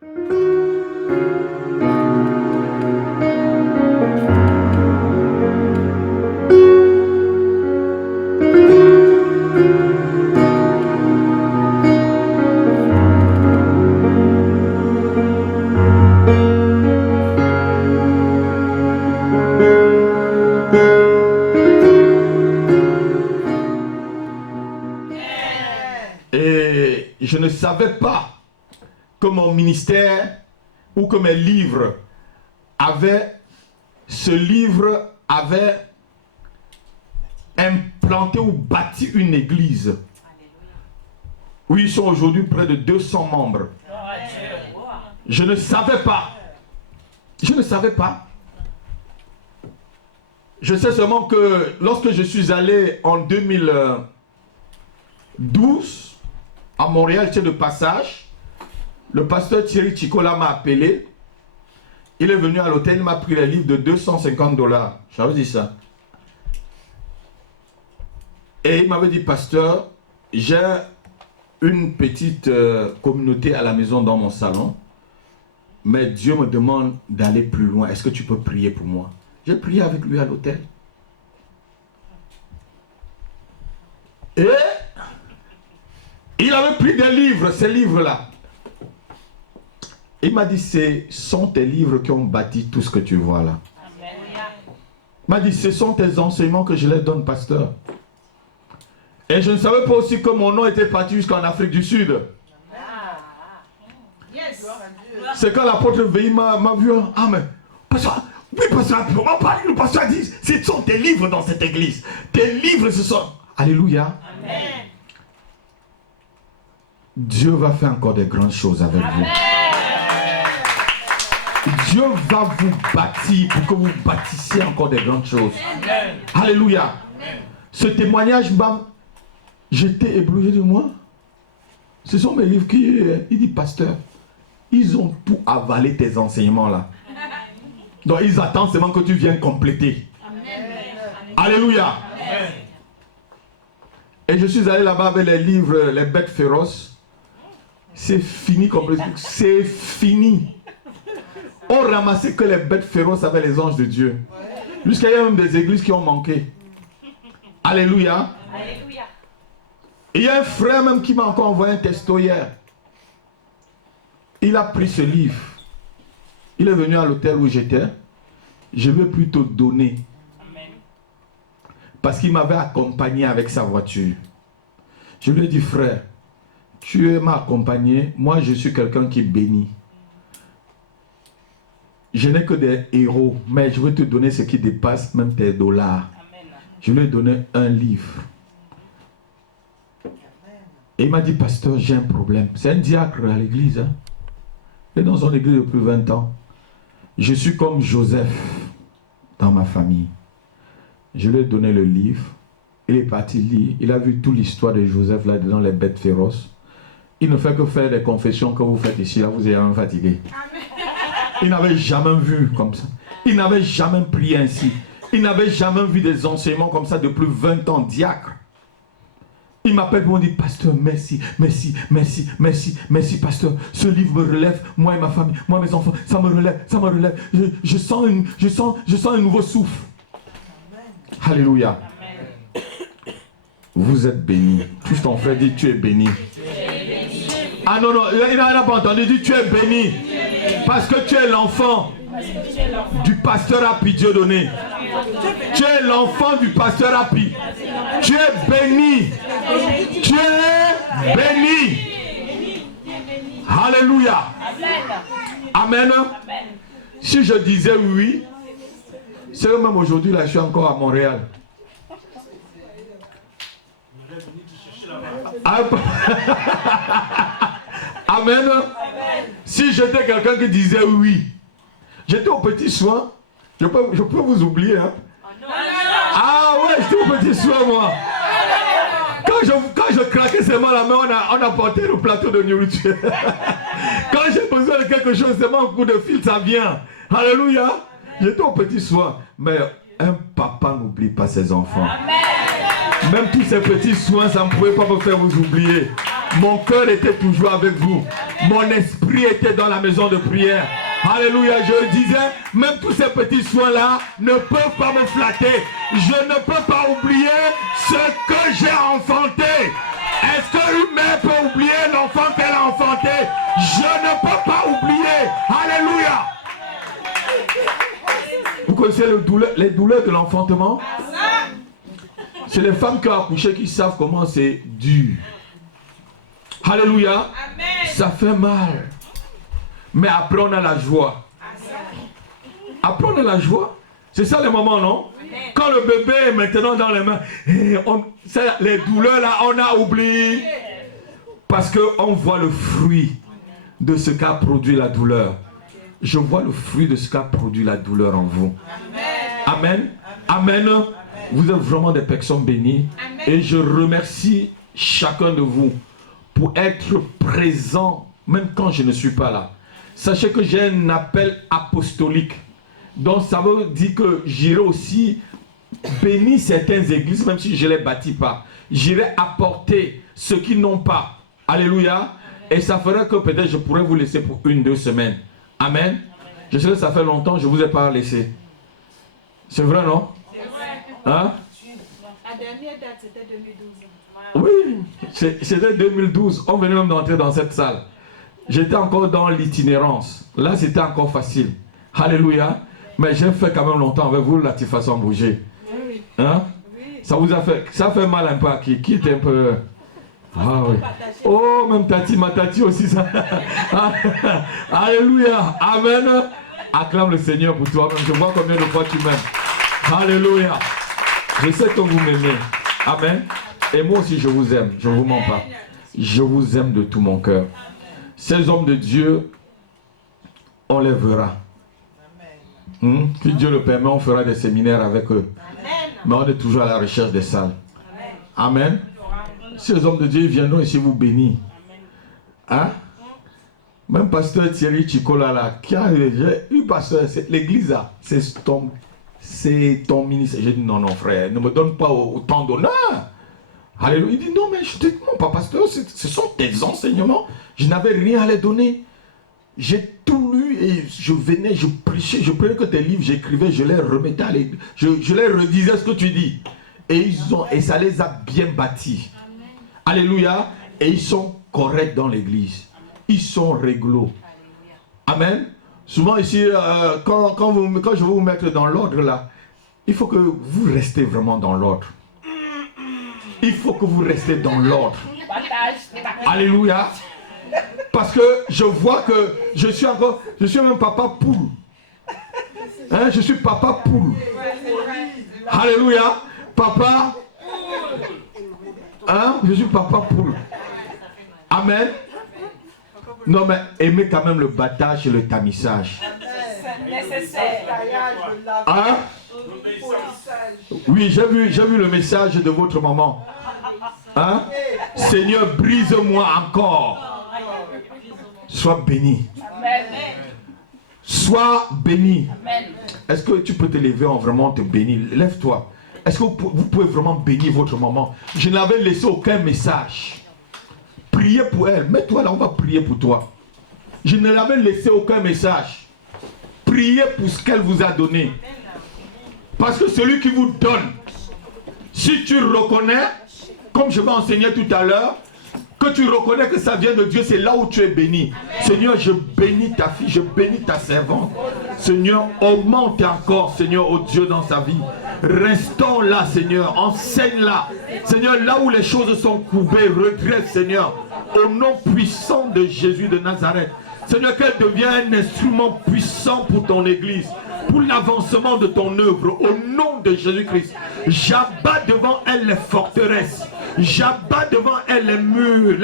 Et je ne savais pas que mon ministère ou que mes livres avaient, ce livre avait implanté ou bâti une église. Où ils sont aujourd'hui près de 200 membres. Je ne savais pas. Je ne savais pas. Je sais seulement que lorsque je suis allé en 2012 à Montréal, j'étais de passage. Le pasteur Thierry Chicola m'a appelé. Il est venu à l'hôtel, il m'a pris les livres de $250. J'avais dit ça. Et il m'avait dit, pasteur, j'ai une petite communauté à la maison dans mon salon. Mais Dieu me demande d'aller plus loin. Est-ce que tu peux prier pour moi? J'ai prié avec lui à l'hôtel. Et il avait pris des livres, ces livres-là. Il m'a dit, ce sont tes livres qui ont bâti tout ce que tu vois là. Il m'a dit, ce sont tes enseignements que je les donne, pasteur. Et je ne savais pas aussi que mon nom était parti jusqu'en Afrique du Sud. C'est quand l'apôtre Veille m'a vu. Ah mais, pasteur, oui pasteur, on va parler, le pasteur a dit, ce sont tes livres dans cette église. Tes livres, ce sont... Alléluia. Amen. Dieu va faire encore de grandes choses avec vous. Dieu va vous bâtir pour que vous bâtissiez encore de grandes choses. Amen. Alléluia. Amen. Ce témoignage m'a... J'étais ébloui de moi. Ce sont mes livres qui... Il dit, pasteur, ils ont tout avalé tes enseignements là. Donc ils attendent seulement que tu viennes compléter. Amen. Alléluia. Amen. Et je suis allé là-bas avec les livres, les bêtes féroces. C'est fini complètement. C'est fini. On ramassait que les bêtes féroces avec les anges de Dieu. Jusqu'à il y a même des églises qui ont manqué. Alléluia. Alléluia. Il y a un frère même qui m'a encore envoyé un texto hier. Il a pris ce livre. Il est venu à l'hôtel où j'étais. Je vais plutôt donner. Amen. Parce qu'il m'avait accompagné avec sa voiture. Je lui ai dit, frère, tu m'as accompagné. Moi, je suis quelqu'un qui bénit. Je n'ai que des héros, mais je vais te donner ce qui dépasse même tes dollars. Amen. Je lui ai donné un livre. Et il m'a dit, pasteur, j'ai un problème. C'est un diacre à l'église. Hein? Il est dans son église depuis 20 ans. Je suis comme Joseph dans ma famille. Je lui ai donné le livre. Il est parti lire. Il a vu toute l'histoire de Joseph là dans les bêtes féroces. Il ne fait que faire les confessions que vous faites ici. Là, vous êtes un fatigué. Amen. Il n'avait jamais vu comme ça. Il n'avait jamais prié ainsi. Il n'avait jamais vu des enseignements comme ça depuis 20 ans, diacre. Il m'appelle pour me dire, pasteur, merci, merci, merci, merci, merci, pasteur. Ce livre me relève, moi et ma famille, moi et mes enfants, ça me relève, ça me relève. Je sens un nouveau souffle. Amen. Alléluia. Amen. Vous êtes bénis. Touche ton frère, dit, tu es béni. Ah non, non, il n'a pas entendu, dit, tu es béni. Parce que tu es l'enfant du pasteur Happy Dieudonné. Tu es l'enfant du pasteur Happy. Tu es béni. Tu es béni. Alléluia. Amen. Si je disais oui, c'est même aujourd'hui, là, je suis encore à Montréal. Amen. Si j'étais quelqu'un qui disait oui, j'étais au petit soin, je peux vous oublier. Hein? Ah ouais, j'étais au petit soin, moi. Quand je craquais seulement la main, on a porté le plateau de nourriture. Quand j'ai besoin de quelque chose, seulement un coup de fil, ça vient. Alléluia. J'étais au petit soin. Mais un papa n'oublie pas ses enfants. Amen. Même tous ces petits soins, ça ne pouvait pas me faire vous oublier. Mon cœur était toujours avec vous. Mon esprit était dans la maison de prière. Alléluia, je disais, même tous ces petits soins-là ne peuvent pas me flatter. Je ne peux pas oublier ce que j'ai enfanté. Est-ce qu'une mère peut oublier l'enfant qu'elle a enfanté? Je ne peux pas oublier. Alléluia. Vous connaissez les douleurs de l'enfantement? C'est les femmes qui ont accouché qui savent comment c'est dur. Alléluia. Ça fait mal. Mais après on a la joie. Après on a la joie. C'est ça le moment, non? Quand le bébé est maintenant dans les mains, les douleurs là, on a oublié. Parce qu'on voit le fruit de ce qu'a produit la douleur. Je vois le fruit de ce qu'a produit la douleur en vous. Amen. Amen. Vous êtes vraiment des personnes bénies. Et je remercie chacun de vous pour être présent, même quand je ne suis pas là. Sachez que j'ai un appel apostolique. Donc ça veut dire que j'irai aussi bénir certaines églises, même si je ne les bâtis pas. J'irai apporter ceux qui n'ont pas. Alléluia. Et ça ferait que peut-être je pourrais vous laisser pour 1-2 semaines. Amen. Je sais que ça fait longtemps, je ne vous ai pas laissé. C'est vrai, non? C'est vrai. Hein? La dernière date, c'était 2012. Oui, c'était 2012. On venait même d'entrer dans cette salle. J'étais encore dans l'itinérance. Là, c'était encore facile. Alléluia. Mais j'ai fait quand même longtemps avec vous, la petite façon de bouger. Hein? Ça vous a fait, ça fait mal un peu à qui était un peu... Ah oui. Oh, même Tati, ma Tati aussi, ça. Alléluia. Amen. Acclame le Seigneur pour toi. Même je vois combien de fois tu m'aimes. Alléluia. Je sais que vous m'aimez. Amen. Et moi aussi, je vous aime. Je ne vous mens pas. Je vous aime de tout mon cœur. Ces hommes de Dieu, on les verra. Si Dieu le permet, on fera des séminaires avec eux. Mais on est toujours à la recherche des salles. Amen. Ces hommes de Dieu viendront ici vous bénir. Hein? Même pasteur Thierry Chicola là, qui a eu pasteur, l'église là, c'est ton ministère. J'ai dit non, non frère, ne me donne pas autant d'honneur. Alléluia. Il dit non, mais je te dis non, pas pasteur, ce sont tes enseignements. Je n'avais rien à les donner. J'ai tout lu et je venais, je prêchais, je prenais que tes livres, j'écrivais, je les remettais à l'église. Je les redisais ce que tu dis. Et ça les a bien bâtis. Alléluia. Et ils sont corrects dans l'église. Ils sont réglo. Amen. Souvent ici, quand je vais vous mettre dans l'ordre là, il faut que vous restez vraiment dans l'ordre. Il faut que vous restez dans l'ordre. Alléluia. Parce que je vois que je suis même papa poule. Hein, je suis papa poule. Alléluia. Papa. Hein, je suis papa poule. Amen. Non mais aimez quand même le battage et le tamissage. C'est nécessaire. Hein? Oui, j'ai vu le message de votre maman. Hein? Seigneur, brise-moi encore. Sois béni. Sois béni. Est-ce que tu peux te lever en vraiment te bénir? Lève-toi. Est-ce que vous pouvez vraiment bénir votre maman? Je n'avais laissé aucun message. Priez pour elle. Mets-toi là, on va prier pour toi. Je ne l'avais laissé aucun message. Priez pour ce qu'elle vous a donné. Parce que celui qui vous donne, si tu reconnais, comme je vais enseigner tout à l'heure, que tu reconnais que ça vient de Dieu, c'est là où tu es béni. Seigneur, je bénis ta fille, je bénis ta servante. Seigneur, augmente encore, Seigneur, oh Dieu, dans sa vie. Restons là, Seigneur, enseigne-la. Seigneur, là où les choses sont courbées, redresse, Seigneur, au nom puissant de Jésus de Nazareth. Seigneur, qu'elle devienne un instrument puissant pour ton église, pour l'avancement de ton œuvre, au nom de Jésus-Christ. J'abats devant elle les forteresses. J'abats devant elle les murs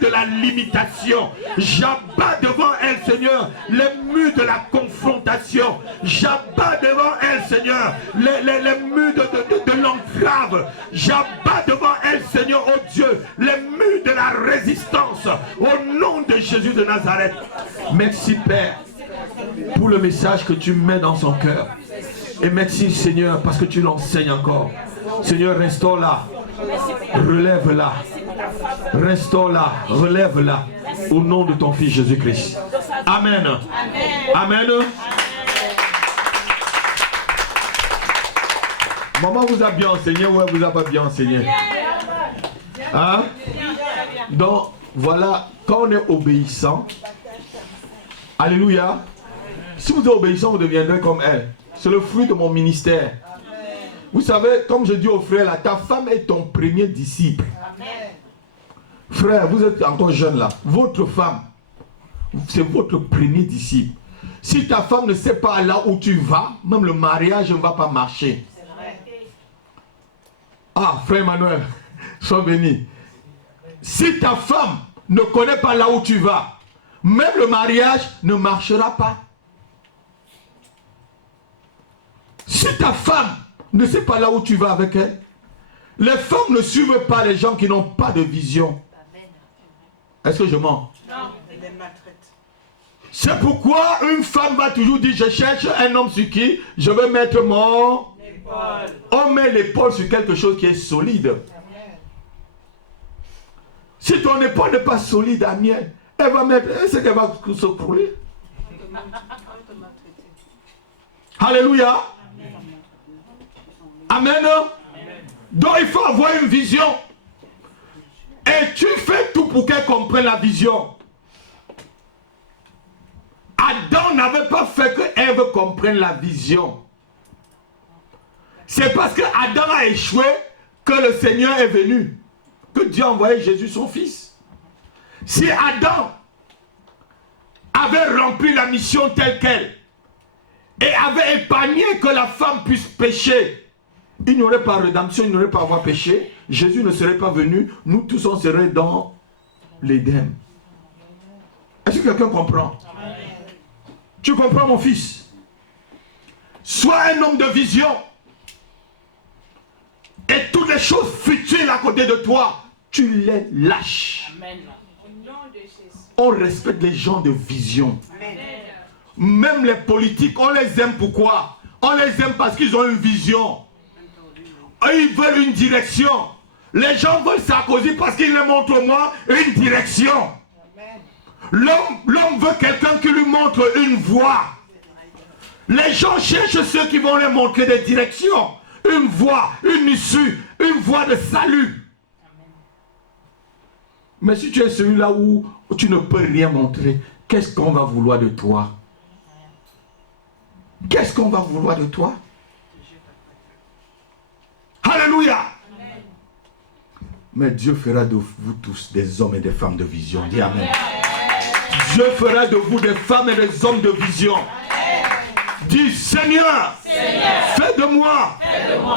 de la limitation. J'abats devant elle, Seigneur, les murs de la confrontation. J'abats devant elle, Seigneur, les murs de l'entrave. J'abats devant elle, Seigneur, oh Dieu, les murs de la résistance. Au nom de Jésus de Nazareth. Merci, Père, pour le message que tu mets dans son cœur. Et merci, Seigneur, parce que tu l'enseignes encore. Seigneur, restons là. Relève-la. Restaure-la. Relève-la. Au nom de ton Fils Jésus-Christ. Amen. Amen. Maman vous a bien enseigné ou elle vous a pas bien enseigné? Hein? Donc, voilà, quand on est obéissant, alléluia, si vous êtes obéissant, vous deviendrez comme elle. C'est le fruit de mon ministère. Vous savez, comme je dis aux frères, là, ta femme est ton premier disciple. Frère, vous êtes encore jeune là. Votre femme, c'est votre premier disciple. Si ta femme ne sait pas là où tu vas, même le mariage ne va pas marcher. Ah, frère Emmanuel, sois béni. Si ta femme ne connaît pas là où tu vas, même le mariage ne marchera pas. Si ta femme ne sait pas là où tu vas avec elle, les femmes ne suivent pas les gens qui n'ont pas de vision. Est-ce que je mens? Non. C'est pourquoi une femme va toujours dire, je cherche un homme sur qui je veux mettre mon épaule. On met l'épaule sur quelque chose qui est solide. Si ton épaule n'est pas solide, Amiel, elle va mettre, c'est qu'elle va se couler. Alléluia. Amen. Donc il faut avoir une vision. Et tu fais tout pour qu'elle comprenne la vision. Adam n'avait pas fait que Ève comprenne la vision. C'est parce que Adam a échoué que le Seigneur est venu. Que Dieu a envoyé Jésus son fils. Si Adam avait rempli la mission telle qu'elle et avait épargné que la femme puisse pécher, il n'y aurait pas rédemption, il n'y aurait pas avoir péché. Jésus ne serait pas venu, nous tous on serait dans l'Éden. Est-ce que quelqu'un comprend? Amen. Tu comprends mon fils? Sois un homme de vision. Et toutes les choses futiles à côté de toi, tu les lâches. Amen. On respecte les gens de vision. Amen. Même les politiques, on les aime pourquoi? On les aime parce qu'ils ont une vision. Ils veulent une direction. Les gens veulent Sarkozy parce qu'il leur montre moi une direction. L'homme veut quelqu'un qui lui montre une voie. Les gens cherchent ceux qui vont leur montrer des directions. Une voie, une issue, une voie de salut. Mais si tu es celui-là où tu ne peux rien montrer, qu'est-ce qu'on va vouloir de toi? Qu'est-ce qu'on va vouloir de toi? Alléluia. Mais Dieu fera de vous tous des hommes et des femmes de vision. Dis Amen. Dieu fera de vous des femmes et des hommes de vision. Dis Seigneur, fais de moi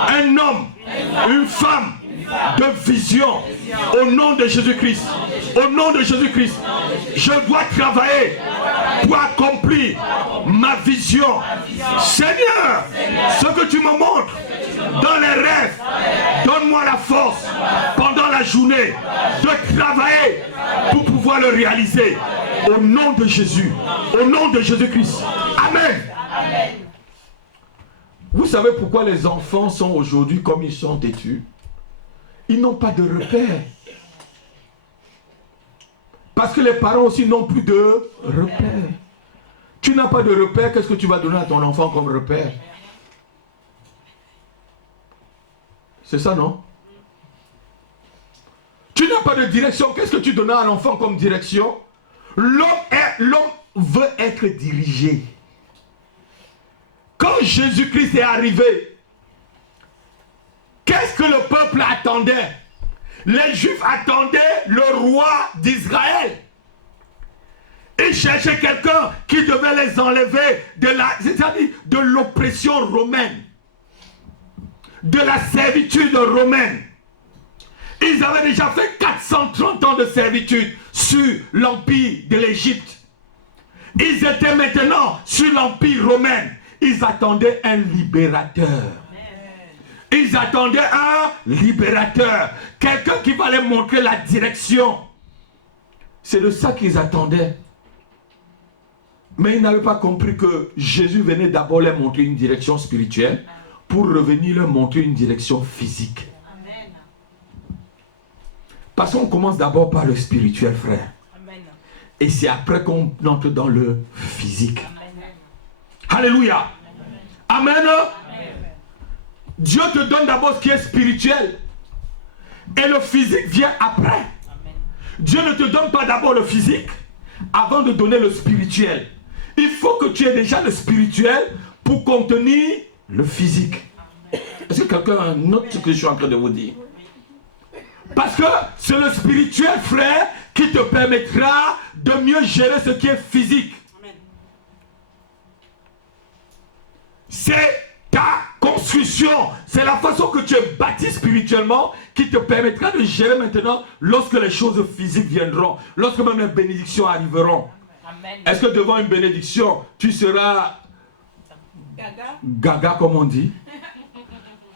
un homme, une femme de vision. Au nom de Jésus-Christ. Au nom de Jésus-Christ. Je dois travailler pour accomplir ma vision. Seigneur, ce que tu me montres dans les rêves, donne-moi la force pendant la journée de travailler pour pouvoir le réaliser. Au nom de Jésus, au nom de Jésus-Christ. Amen. Vous savez pourquoi les enfants sont aujourd'hui comme ils sont têtus? Ils n'ont pas de repères. Parce que les parents aussi n'ont plus de repères. Tu n'as pas de repères, qu'est-ce que tu vas donner à ton enfant comme repère? C'est ça, non? Tu n'as pas de direction, qu'est-ce que tu donnes à l'enfant comme direction? L'homme veut être dirigé. Quand Jésus-Christ est arrivé, qu'est-ce que le peuple attendait? Les Juifs attendaient le roi d'Israël. Ils cherchaient quelqu'un qui devait les enlever de l'oppression romaine, de la servitude romaine. Ils avaient déjà fait 430 ans de servitude sur l'empire de l'Égypte. Ils étaient maintenant sur l'empire romain. Ils attendaient un libérateur. Ils attendaient un libérateur. Quelqu'un qui va leur montrer la direction. C'est de ça qu'ils attendaient. Mais ils n'avaient pas compris que Jésus venait d'abord leur montrer une direction spirituelle pour revenir leur montrer une direction physique. Parce qu'on commence d'abord par le spirituel, frère. Amen. Et c'est après qu'on entre dans le physique. Amen. Alléluia. Amen. Amen. Dieu te donne d'abord ce qui est spirituel. Et le physique vient après. Amen. Dieu ne te donne pas d'abord le physique avant de donner le spirituel. Il faut que tu aies déjà le spirituel pour contenir le physique. Est-ce que quelqu'un note ce que je suis en train de vous dire? Parce que c'est le spirituel, frère, qui te permettra de mieux gérer ce qui est physique. C'est ta construction, c'est la façon que tu es bâti spirituellement qui te permettra de gérer maintenant lorsque les choses physiques viendront, lorsque même les bénédictions arriveront. Est-ce que devant une bénédiction, tu seras gaga comme on dit?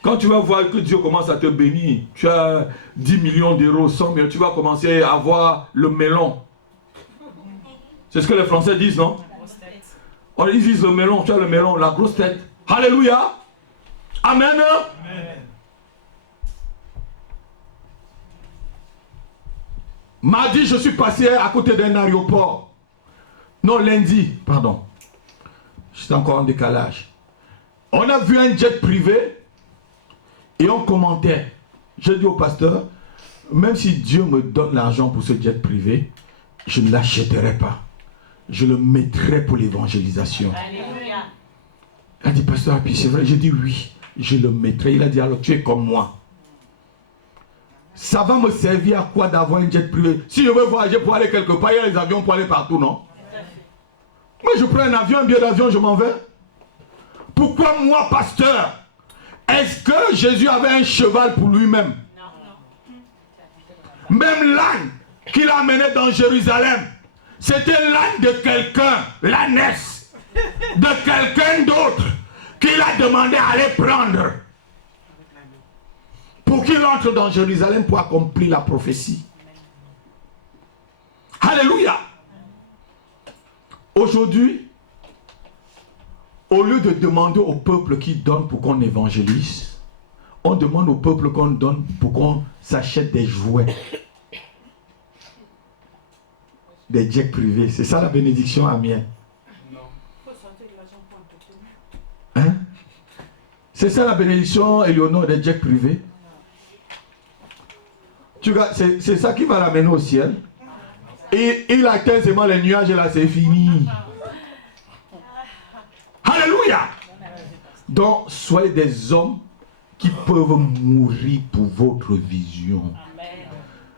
Quand tu vas voir que Dieu commence à te bénir, tu as 10 millions d'euros, 100 000, tu vas commencer à avoir le melon. C'est ce que les Français disent, non? Ils disent le melon, tu as le melon, la grosse tête. Alléluia. Amen. Amen. Mardi, je suis passé à côté d'un aéroport. Non, lundi, pardon. J'étais encore en décalage. On a vu un jet privé et on commentait. J'ai dit au pasteur, même si Dieu me donne l'argent pour ce jet privé, je ne l'achèterai pas. Je le mettrai pour l'évangélisation. Alléluia. Il a dit, pasteur, puis c'est vrai. J'ai dit oui, je le mettrai. Il a dit, alors tu es comme moi. Ça va me servir à quoi d'avoir un jet privé? Si je veux voyager pour aller quelque part, il y a les avions pour aller partout, non? Moi, je prends un avion, un billet d'avion, je m'en vais. Pourquoi moi, pasteur? Est-ce que Jésus avait un cheval pour lui-même? Non. Même l'âne qu'il a amené dans Jérusalem, c'était l'âne de quelqu'un, l'ânesse de quelqu'un d'autre qu'il a demandé à aller prendre pour qu'il entre dans Jérusalem pour accomplir la prophétie. Alléluia. Aujourd'hui, au lieu de demander au peuple qui donne pour qu'on évangélise, on demande au peuple qu'on donne pour qu'on s'achète des jouets. Des jets privés. C'est ça la bénédiction amienne. Hein? C'est ça la bénédiction, Éléonore, des jets privés. C'est ça qui va l'amener au ciel. Et il atteint seulement les nuages et là c'est fini. Alléluia. Donc soyez des hommes qui peuvent mourir pour votre vision.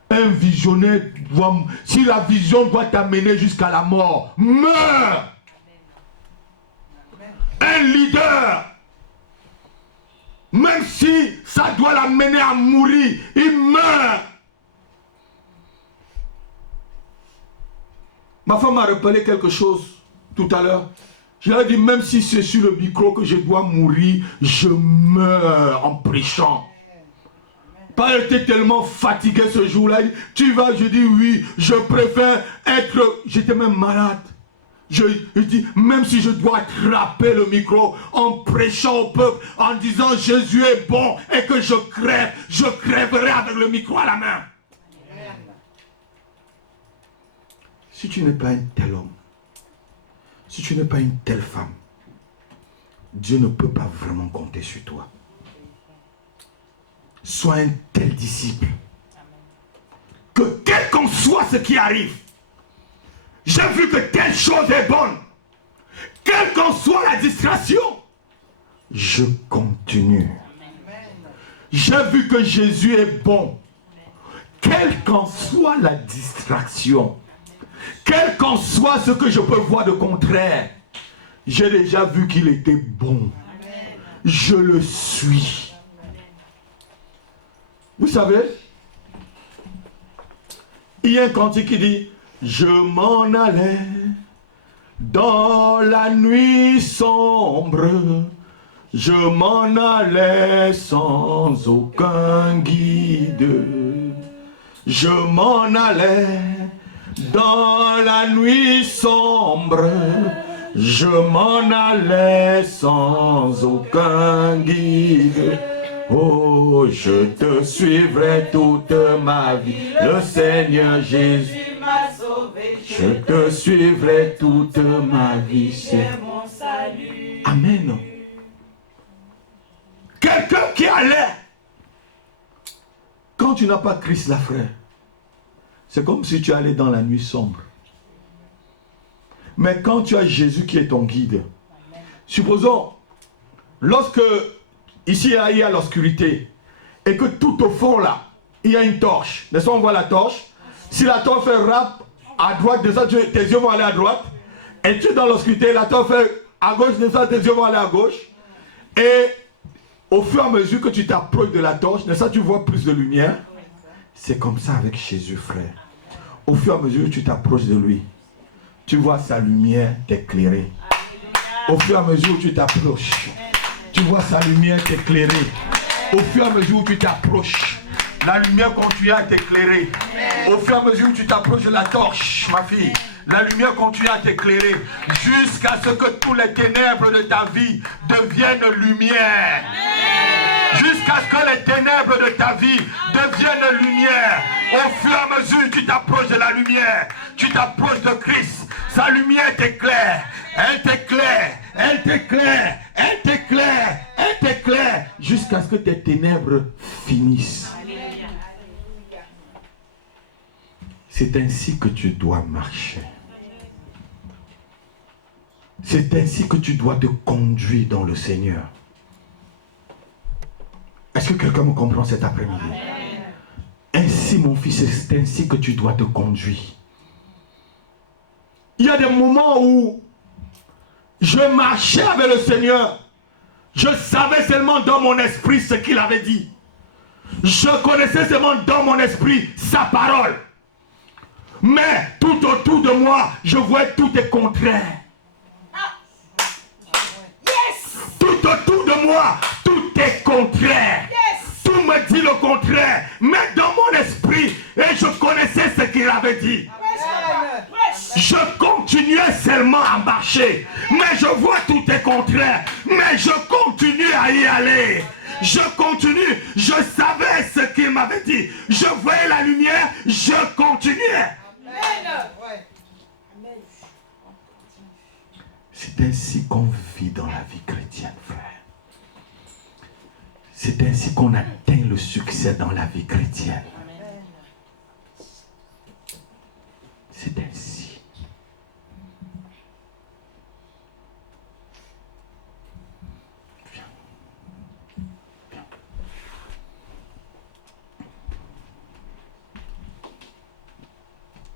Un visionnaire doit, si la vision doit t'amener jusqu'à la mort, meurs. Un leader, même si ça doit l'amener à mourir, il meurt. Ma femme m'a rappelé quelque chose tout à l'heure. Je lui ai dit, même si c'est sur le micro que je dois mourir, je meurs en prêchant. Elle était tellement fatiguée ce jour-là. Tu vas, je dis oui, je préfère être... J'étais même malade. Je dis, même si je dois attraper le micro en prêchant au peuple, en disant Jésus est bon et que je crève, je crèverai avec le micro à la main. Si tu n'es pas un tel homme, si tu n'es pas une telle femme, Dieu ne peut pas vraiment compter sur toi. Sois un tel disciple que quel qu'en soit ce qui arrive, j'ai vu que telle chose est bonne, quelle qu'en soit la distraction, je continue. J'ai vu que Jésus est bon, quelle qu'en soit la distraction, quel qu'en soit ce que je peux voir de contraire, j'ai déjà vu qu'il était bon. Je le suis. Vous savez, il y a un cantique qui dit « Je m'en allais dans la nuit sombre, je m'en allais sans aucun guide. Je m'en allais dans la nuit sombre, je m'en allais sans aucun guide. Oh, je te suivrai toute ma vie. Le Seigneur Jésus m'a sauvé. Je te suivrai toute ma vie. C'est mon salut. Amen. Quelqu'un qui allait. Quand tu n'as pas Christ, la frère, c'est comme si tu allais dans la nuit sombre. Mais quand tu as Jésus qui est ton guide, supposons, lorsque ici il y a l'obscurité, et que tout au fond là, il y a une torche. N'est-ce pas, on voit la torche? Si la torche fait rap à droite, tes yeux vont aller à droite. Et tu es dans l'obscurité, la torche fait à gauche, tes yeux vont aller à gauche. Et au fur et à mesure que tu t'approches de la torche, n'est-ce pas, tu vois plus de lumière. C'est comme ça avec Jésus, frère. Au fur et à mesure que tu t'approches de lui, tu vois sa lumière t'éclairer. Au fur et à mesure où tu t'approches, tu vois sa lumière t'éclairer. Au fur et à mesure où tu t'approches, la lumière continue à t'éclairer. Au fur et à mesure où tu t'approches de la torche, ma fille, la lumière continue à t'éclairer jusqu'à ce que tous les ténèbres de ta vie deviennent lumière. Jusqu'à ce que les ténèbres de ta vie deviennent lumière. Au fur et à mesure que tu t'approches de la lumière, tu t'approches de Christ, sa lumière t'éclaire, elle t'éclaire, elle t'éclaire, elle t'éclaire, elle t'éclaire, jusqu'à ce que tes ténèbres finissent. C'est ainsi que tu dois marcher. C'est ainsi que tu dois te conduire dans le Seigneur. Est-ce que quelqu'un me comprend cet après-midi? Ainsi, mon fils, c'est ainsi que tu dois te conduire. Il y a des moments où je marchais avec le Seigneur. Je savais seulement dans mon esprit ce qu'il avait dit. Je connaissais seulement dans mon esprit sa parole. Mais tout autour de moi, je voyais tout est contraire. Tout autour de moi, tout est contraire. Tout me dit le contraire. Mais dans mon esprit, et je connaissais ce qu'il avait dit. Je continuais seulement à marcher. Mais je vois tout est contraire. Mais je continue à y aller. Je continue. Je savais ce qu'il m'avait dit. Je voyais la lumière. Je continuais. C'est ainsi qu'on vit dans la vie chrétienne, frère. C'est ainsi qu'on atteint le succès dans la vie chrétienne. C'est ainsi. Viens. Viens.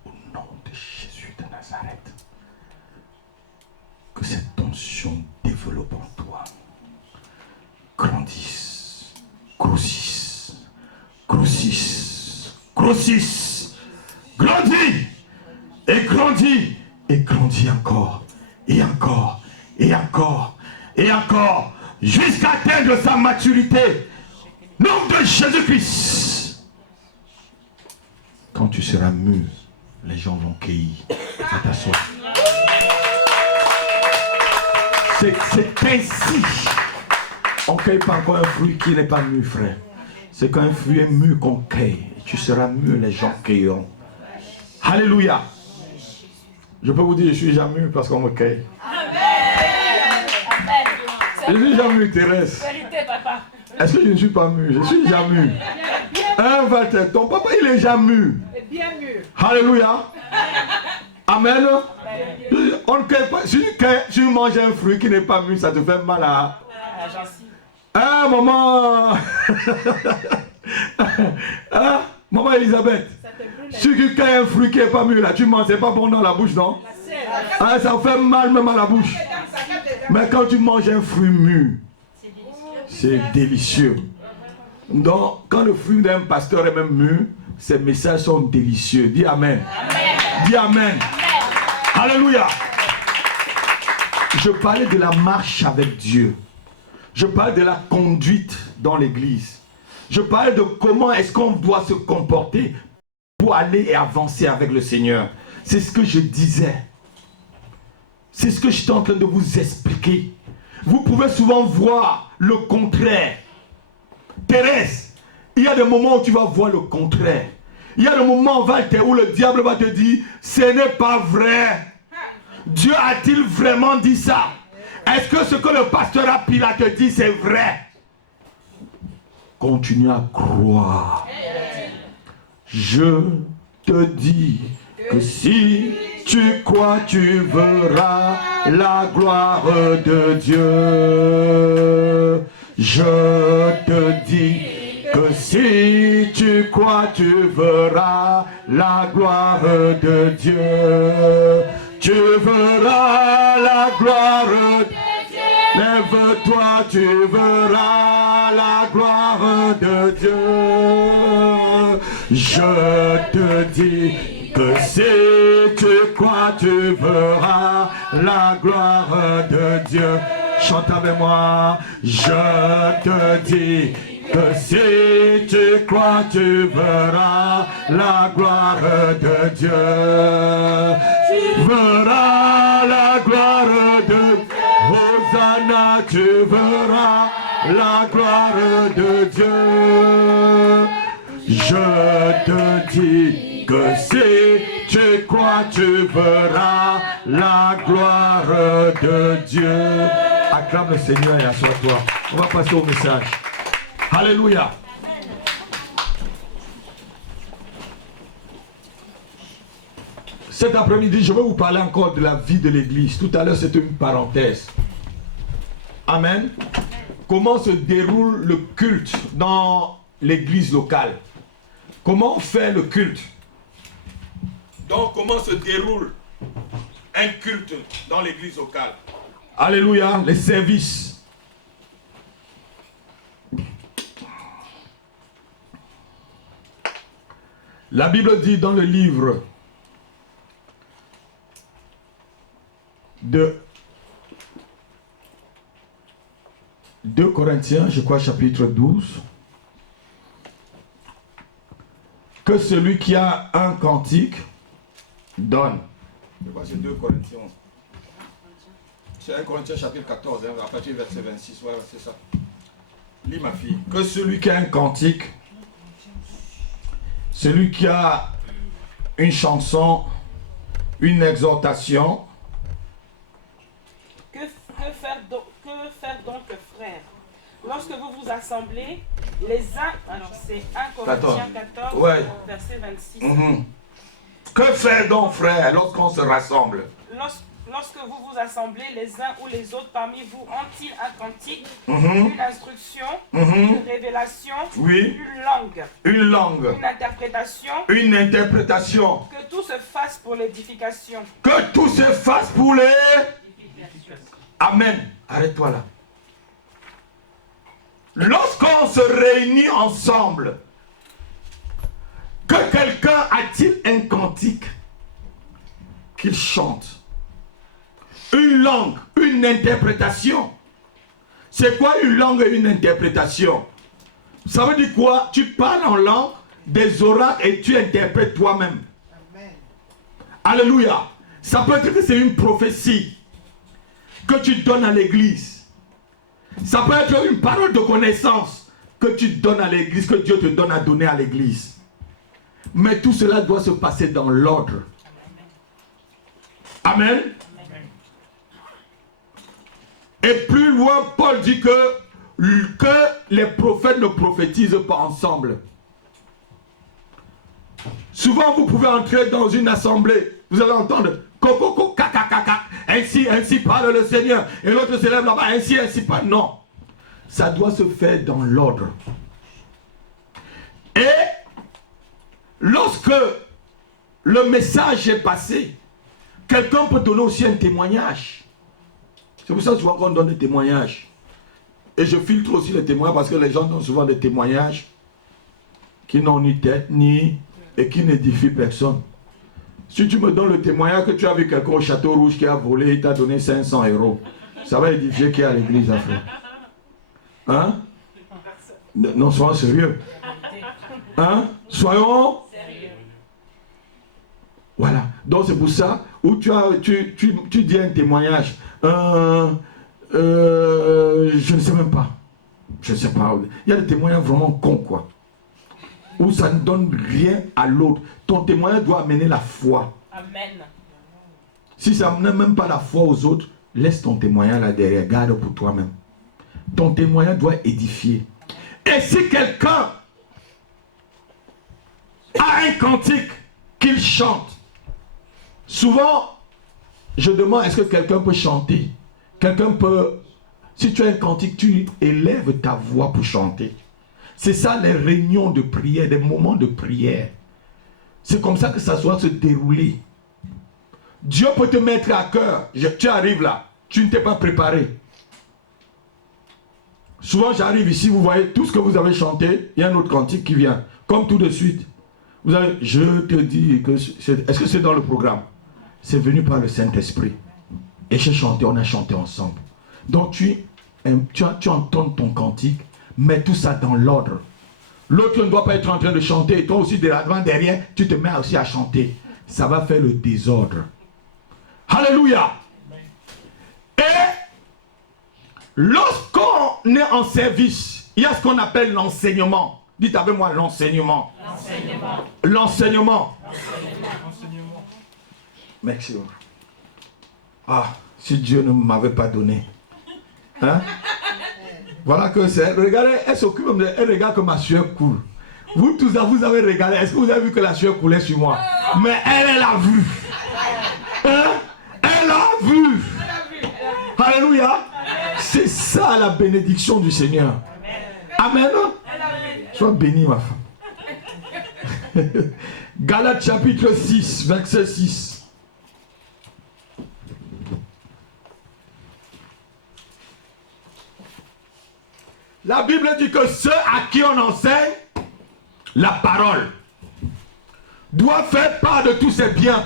Au nom de Jésus de Nazareth, que cette tension développe en toi. Grandisse, grossisse, grossisse, grossisse, grandis, et grandis, et grandis encore, et encore, et encore, et encore, jusqu'à atteindre sa maturité. Nom de Jésus-Christ. Quand tu seras mûr, les gens vont cueillir. Va t'asseoir. C'est ainsi. On ne cueille pas encore un fruit qui n'est pas mûr, frère. C'est quand un fruit est mûr qu'on cueille. Tu seras mûr, les gens cueilleront. Alléluia. Je peux vous dire, je suis déjà mûr parce qu'on me cueille. Je suis déjà mûr, Thérèse. Est-ce que je ne suis pas mûr? Je suis déjà mûr. Hein, Walter, ton papa, il est déjà mûr. Alléluia. Amen. On ne cueille pas. Si tu manges un fruit qui n'est pas mûr, ça te fait mal à... Hein, maman. Hein, maman Elisabeth. Si tu cueilles un fruit qui n'est pas mûr, là, tu manges, c'est pas bon dans la bouche, non? Hein, ça fait mal même à la bouche. Mais quand tu manges un fruit mûr, c'est délicieux. Donc, quand le fruit d'un pasteur est même mûr, ces messages sont délicieux. Dis Amen. Dis Amen. Alléluia. Je parlais de la marche avec Dieu. Je parlais de la conduite dans l'église. Je parlais de comment est-ce qu'on doit se comporter pour aller et avancer avec le Seigneur. C'est ce que je disais. C'est ce que j'étais en train de vous expliquer. Vous pouvez souvent voir le contraire. Thérèse, il y a des moments où tu vas voir le contraire. Il y a des moments où le diable va te dire, ce n'est pas vrai. Dieu a-t-il vraiment dit ça? Est-ce que ce que le pasteur Apila te dit, c'est vrai? Continue à croire. Je te dis que si tu crois, tu verras la gloire de Dieu. Je te dis que si tu crois, tu verras la gloire de Dieu. Tu verras la gloire de Dieu. Lève-toi, tu verras la gloire de Dieu. Je te dis que si tu crois, tu verras la gloire de Dieu. Chante avec moi. Je te dis que si tu crois, tu verras la gloire de Dieu. Tu verras la gloire de Dieu. Hosanna, tu verras la gloire de Dieu. Je te dis que si tu crois, tu verras la gloire de Dieu. Acclame le Seigneur et assois-toi. On va passer au message. Alléluia. Cet après-midi, je vais vous parler encore de la vie de l'église. Tout à l'heure, c'était une parenthèse. Amen. Comment se déroule le culte dans l'église locale? Comment on fait le culte? Donc, comment se déroule un culte dans l'église locale? Alléluia, les services. La Bible dit dans le livre de 2 Corinthiens, je crois chapitre 12, que celui qui a un cantique donne. Je crois que c'est 2 Corinthiens. C'est 1 Corinthiens chapitre 14, à partir du verset 26, ouais, c'est ça. Lis ma fille. Que celui qui a un cantique, celui qui a une chanson, une exhortation. Que faire donc, frères? Lorsque vous vous assemblez, les uns... Alors c'est 1 Corinthiens 14, ouais. Verset 26. Que faire donc, frères, lorsqu'on se rassemble? Lorsque vous vous assemblez, les uns ou les autres parmi vous ont-ils un cantique, une instruction, une révélation, oui, une langue, une interprétation, que tout se fasse pour l'édification. Que tout se fasse pour l'édification. Amen. Arrête-toi là. Lorsqu'on se réunit ensemble, que quelqu'un a-t-il un cantique qu'il chante? Une langue, une interprétation. C'est quoi une langue et une interprétation? Ça veut dire quoi? Tu parles en langue, des oracles et tu interprètes toi-même. Alléluia. Ça peut être que c'est une prophétie que tu donnes à l'église. Ça peut être une parole de connaissance que tu donnes à l'église, que Dieu te donne à donner à l'église. Mais tout cela doit se passer dans l'ordre. Amen. Et plus loin, Paul dit que les prophètes ne prophétisent pas ensemble. Souvent, vous pouvez entrer dans une assemblée, vous allez entendre coco, caca, caca, ainsi parle le Seigneur. Et l'autre se lève là-bas, ainsi parle. Non. Ça doit se faire dans l'ordre. Et lorsque le message est passé, quelqu'un peut donner aussi un témoignage. C'est pour ça que souvent qu'on donne des témoignages. Et je filtre aussi les témoignages parce que les gens donnent souvent des témoignages qui n'ont ni tête, et qui n'édifient personne. Si tu me donnes le témoignage que tu as vu quelqu'un au Château Rouge qui a volé, il t'a donné 500 €, ça va édifier qui est à l'église, frère. Hein? Non, soyons sérieux. Hein? Soyons sérieux. Voilà. Donc c'est pour ça où tu dis un témoignage. Je ne sais même pas. je ne sais pas, il y a des témoignages vraiment cons, quoi. Où ça ne donne rien à l'autre. Ton témoignage doit amener la foi. Amen. Si ça n'amène même pas la foi aux autres, laisse ton témoignage là derrière, garde pour toi-même. Ton témoignage doit édifier. Et si quelqu'un a un cantique qu'il chante, souvent, je demande, est-ce que quelqu'un peut chanter? Quelqu'un peut... Si tu as un cantique, tu élèves ta voix pour chanter. C'est ça les réunions de prière, des moments de prière. C'est comme ça que ça doit se dérouler. Dieu peut te mettre à cœur. Tu arrives là, tu ne t'es pas préparé. Souvent j'arrive ici, vous voyez tout ce que vous avez chanté, il y a un autre cantique qui vient. Comme tout de suite. Vous avez, je te dis que... Est-ce que c'est dans le programme? C'est venu par le Saint-Esprit. Et j'ai chanté, on a chanté ensemble. Donc tu entends ton cantique, mets tout ça dans l'ordre. L'autre ne doit pas être en train de chanter, et toi aussi derrière, tu te mets aussi à chanter. Ça va faire le désordre. Alléluia. Et lorsqu'on est en service, il y a ce qu'on appelle l'enseignement. Dites avec moi l'enseignement. L'enseignement. Merci. Ah, si Dieu ne m'avait pas donné. Hein? Voilà que c'est. Regardez, elle s'occupe, elle regarde que ma sueur coule. Vous tous, vous avez regardé. Est-ce que vous avez vu que la sueur coulait sur moi? Mais elle a vu. Hein? Elle a vu. Alléluia. C'est ça la bénédiction du Seigneur. Amen. Sois béni, ma femme. Galates chapitre 6, verset 6. La Bible dit que ceux à qui on enseigne la parole doivent faire part de tous ses biens.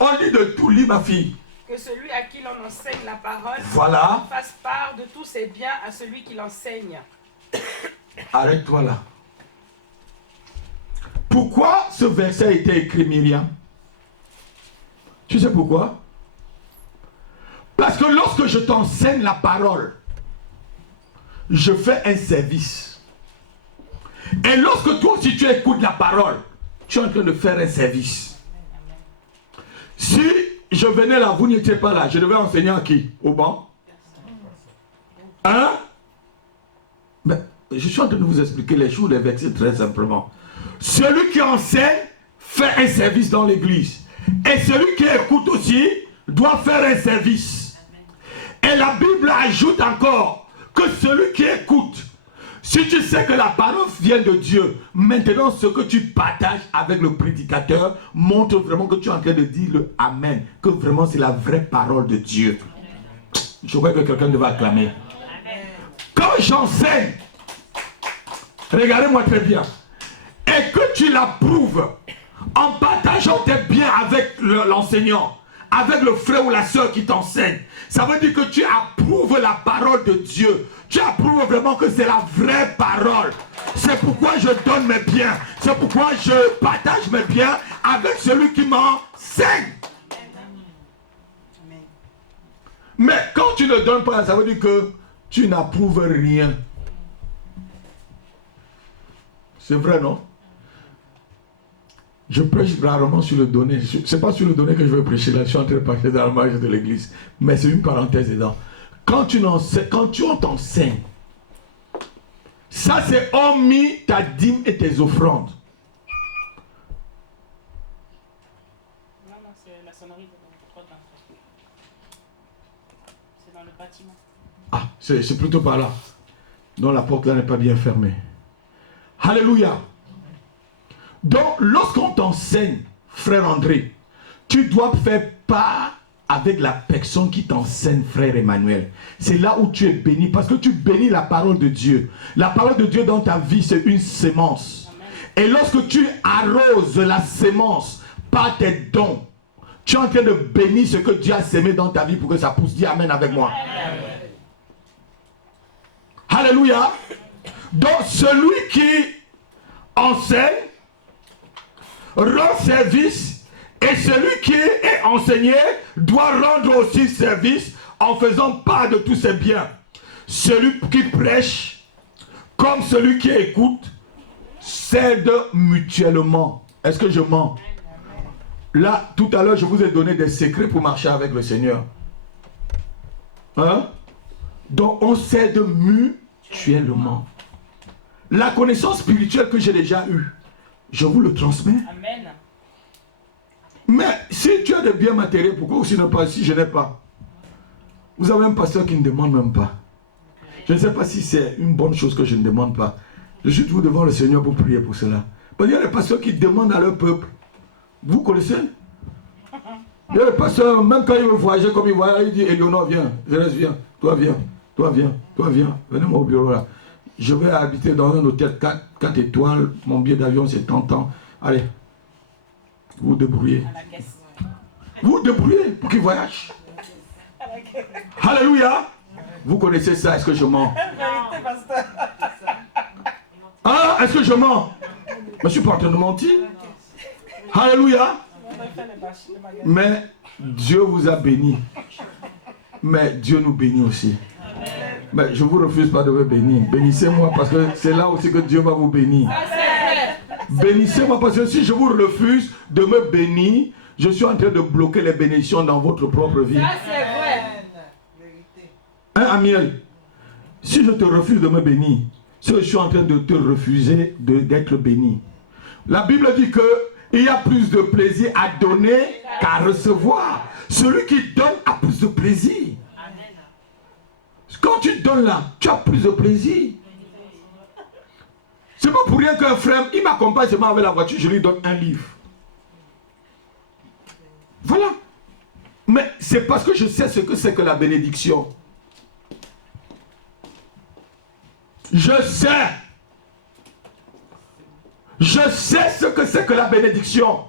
On dit de tout, lis ma fille. Que celui à qui l'on enseigne la parole fasse part de tous ses biens à celui qui l'enseigne. Arrête-toi là. Pourquoi ce verset a été écrit, Myriam? Tu sais pourquoi? Parce que lorsque je t'enseigne la parole, je fais un service. Et lorsque toi aussi tu écoutes la parole, tu es en train de faire un service. Si je venais là, vous n'étiez pas là, je devais enseigner à qui? Au banc? Hein? Mais je suis en train de vous expliquer les choses, les versets très simplement. Celui qui enseigne fait un service dans l'église. Et celui qui écoute aussi doit faire un service. Et la Bible ajoute encore que celui qui écoute, si tu sais que la parole vient de Dieu, maintenant ce que tu partages avec le prédicateur montre vraiment que tu es en train de dire le Amen, que vraiment c'est la vraie parole de Dieu. Je crois que quelqu'un devait acclamer. Quand j'enseigne, regardez-moi très bien, et que tu l'approuves en partageant tes biens avec l'enseignant, avec le frère ou la soeur qui t'enseigne, ça veut dire que tu approuves la parole de Dieu. Tu approuves vraiment que c'est la vraie parole. C'est pourquoi je donne mes biens. C'est pourquoi je partage mes biens avec celui qui m'enseigne. Mais quand tu ne donnes pas, ça veut dire que tu n'approuves rien. C'est vrai, non? Je prêche rarement sur le donné. Ce n'est pas sur le donné que je vais prêcher là. Je suis en train de prêcher dans la marge de l'église. Mais c'est une parenthèse dedans. Quand on t'enseigne, ça c'est hormis ta dîme et tes offrandes. Non, c'est la sonnerie. C'est dans le bâtiment. Ah, c'est plutôt par là. Non, la porte là n'est pas bien fermée. Alléluia. Donc, lorsqu'on t'enseigne, frère André, tu dois faire part avec la personne qui t'enseigne, frère Emmanuel. C'est là où tu es béni, parce que tu bénis la parole de Dieu. La parole de Dieu dans ta vie, c'est une sémence. Amen. Et lorsque tu arroses la sémence par tes dons, tu es en train de bénir ce que Dieu a sémé dans ta vie pour que ça pousse. Dis Amen avec moi. Amen. Alléluia. Donc, celui qui enseigne rend service, et celui qui est enseigné doit rendre aussi service en faisant part de tous ses biens. celui qui prêche comme celui qui écoute s'aide mutuellement. Est-ce que je mens? Là, tout à l'heure, je vous ai donné des secrets pour marcher avec le Seigneur. Hein? Donc, on s'aide mutuellement. La connaissance spirituelle que j'ai déjà eue, je vous le transmets. Amen. Mais si tu as des biens matériels, pourquoi aussi ne pas si je n'ai pas? Vous avez un pasteur qui ne demande même pas. Je ne sais pas si c'est une bonne chose que je ne demande pas. Je suis toujours devant le Seigneur pour prier pour cela. Parce qu'il y a des pasteurs qui demandent à leur peuple. Vous connaissez? Il y a des pasteurs, même quand ils veulent voyager comme ils voyagent, ils disent Éléonore, viens, Thérèse, viens, toi viens, toi viens, toi viens, venez-moi au bureau là. Je vais habiter dans un hôtel 4 étoiles, mon billet d'avion c'est tant temps. Allez, vous vous débrouillez. Vous vous débrouillez pour qu'ils voyagent. Alléluia. Vous connaissez ça, est-ce que je mens? Ah, est-ce que je mens? Mais je suis pas en train de mentir. Alléluia. Mais Dieu vous a béni. Mais Dieu nous bénit aussi. Mais je ne vous refuse pas de me bénir. Bénissez-moi parce que c'est là aussi que Dieu va vous bénir. Bénissez-moi parce que si je vous refuse de me bénir, je suis en train de bloquer les bénédictions dans votre propre vie. Ça, c'est vrai. Hein, Amiel? Si je te refuse de me bénir, c'est que je suis en train de te refuser d'être béni. La Bible dit que il y a plus de plaisir à donner qu'à recevoir. Celui qui donne a plus de plaisir. Quand tu donnes là, tu as plus de plaisir. C'est pas pour rien qu'un frère, il m'accompagne seulement avec la voiture, je lui donne un livre. Voilà. Mais c'est parce que je sais ce que c'est que la bénédiction. Je sais. Je sais ce que c'est que la bénédiction.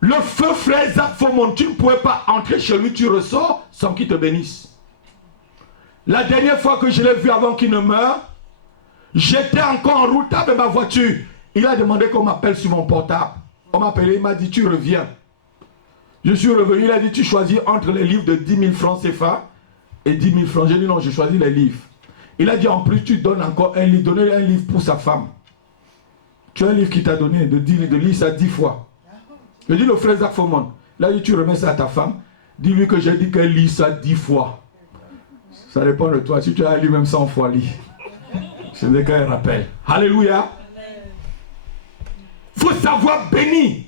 Le feu frère Zach Fomon, tu ne pouvais pas entrer chez lui, tu ressors sans qu'il te bénisse. La dernière fois que je l'ai vu avant qu'il ne meure, j'étais encore en route avec ma voiture. Il a demandé qu'on m'appelle sur mon portable. On m'a appelé, il m'a dit tu reviens. Je suis revenu, il a dit tu choisis entre les livres de 10 000 francs CFA et 10 000 francs. J'ai dit non, je choisis les livres. Il a dit en plus tu donnes encore un livre, donnez un livre pour sa femme. Tu as un livre qui t'a donné de lire ça 10 fois. Je dis le frère Zach Fomon, là tu remets ça à ta femme, dis-lui que j'ai dit qu'elle lit ça 10 fois. Ça dépend de toi, si tu as lu même 100 fois, lis. Ce n'est qu'un rappel. Alléluia. Il faut savoir bénir.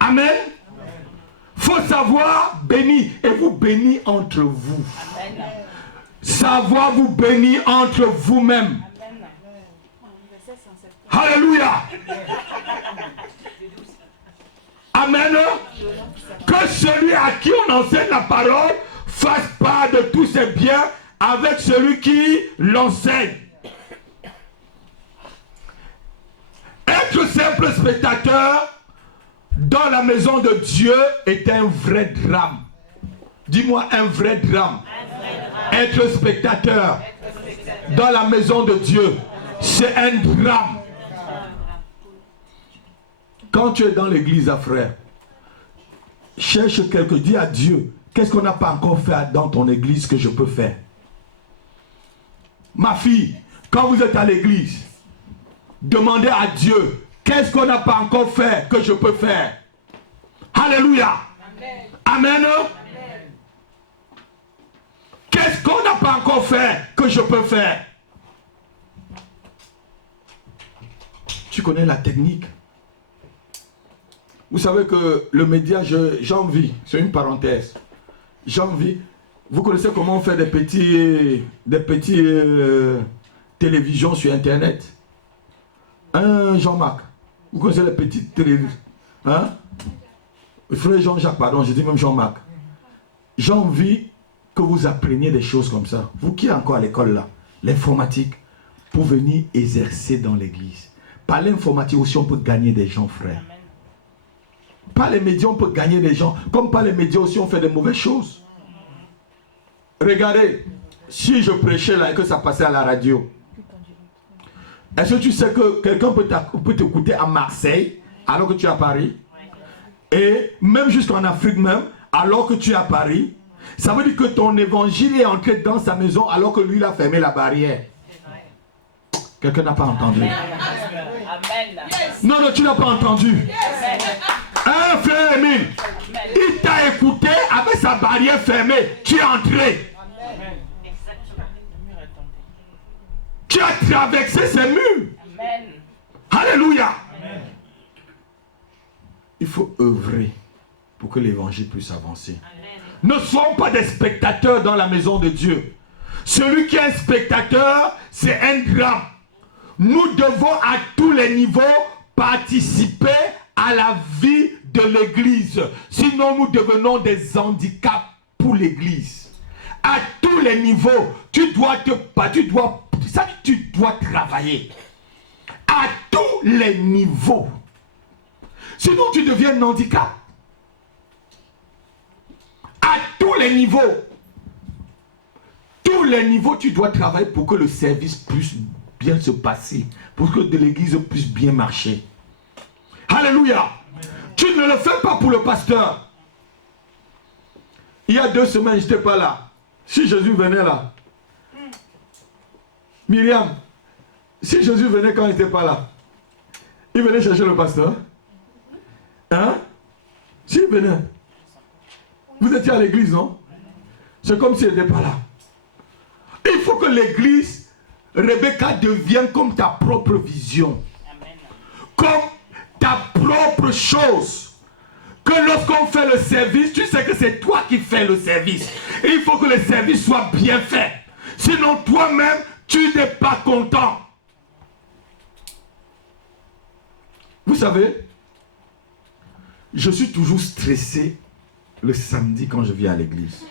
Amen. Il faut savoir bénir et vous bénir entre vous. Amen. Savoir vous bénir entre vous-même. Alléluia. Amen. Que celui à qui on enseigne la parole fasse part de tous ses biens avec celui qui l'enseigne. Être simple spectateur dans la maison de Dieu est un vrai drame. Dis-moi un vrai drame. Être spectateur dans la maison de Dieu, c'est un drame. Quand tu es dans l'église, frère, cherche dis à Dieu, qu'est-ce qu'on n'a pas encore fait dans ton église que je peux faire? Ma fille, quand vous êtes à l'église, demandez à Dieu, qu'est-ce qu'on n'a pas encore fait que je peux faire? Alléluia. Amen. Amen. Qu'est-ce qu'on n'a pas encore fait que je peux faire? Tu connais la technique. Vous savez que le média, j'envie, c'est une parenthèse. J'envie. Vous connaissez comment on fait des petits télévisions sur Internet? Jean-Marc, vous connaissez les petites télévisions? Hein? Le frère Jean-Jacques, pardon, je dis même Jean-Marc. J'envie que vous appreniez des choses comme ça. Vous qui êtes encore à l'école là, l'informatique, pour venir exercer dans l'église. Par l'informatique aussi, on peut gagner des gens, frère. Par les médias, on peut gagner des gens. Comme par les médias aussi, on fait des mauvaises choses. Regardez, si je prêchais là et que ça passait à la radio, est-ce que tu sais que quelqu'un peut t'écouter à Marseille alors que tu es à Paris? Et même jusqu'en Afrique même, alors que tu es à Paris, Ça veut dire que ton évangile est entré dans sa maison alors que lui, il a fermé la barrière. Quelqu'un n'a pas entendu. Amen. Non, non, tu n'as pas entendu. Un frère Émile, il t'a écouté avec sa barrière fermée. Tu es entré. Tu as traversé ces murs. Amen. Alléluia. Amen. Il faut œuvrer pour que l'évangile puisse avancer. Amen. Ne soyons pas des spectateurs dans la maison de Dieu. Celui qui est un spectateur, c'est un grand. Nous devons à tous les niveaux participer à la vie de l'église. Sinon, nous devenons des handicaps pour l'église. À tous les niveaux, tu dois travailler. À tous les niveaux. Sinon, tu deviens un handicap. À tous les niveaux. Tous les niveaux, tu dois travailler pour que le service puisse bien se passer. Pour que l'église puisse bien marcher. Alléluia. Amen. Tu ne le fais pas pour le pasteur. Il y a 2 semaines, je n'étais pas là. Si Jésus venait là. Myriam, si Jésus venait quand il n'était pas là, il venait chercher le pasteur. Hein? S'il venait. Vous étiez à l'église, non? C'est comme s'il n'était pas là. Il faut que l'église, Rebecca, devienne comme ta propre vision. Amen. Comme ta propre chose. Que lorsqu'on fait le service, tu sais que c'est toi qui fais le service. Et il faut que le service soit bien fait. Sinon, toi-même, tu n'es pas content. Vous savez, je suis toujours stressé le samedi quand je viens à l'église.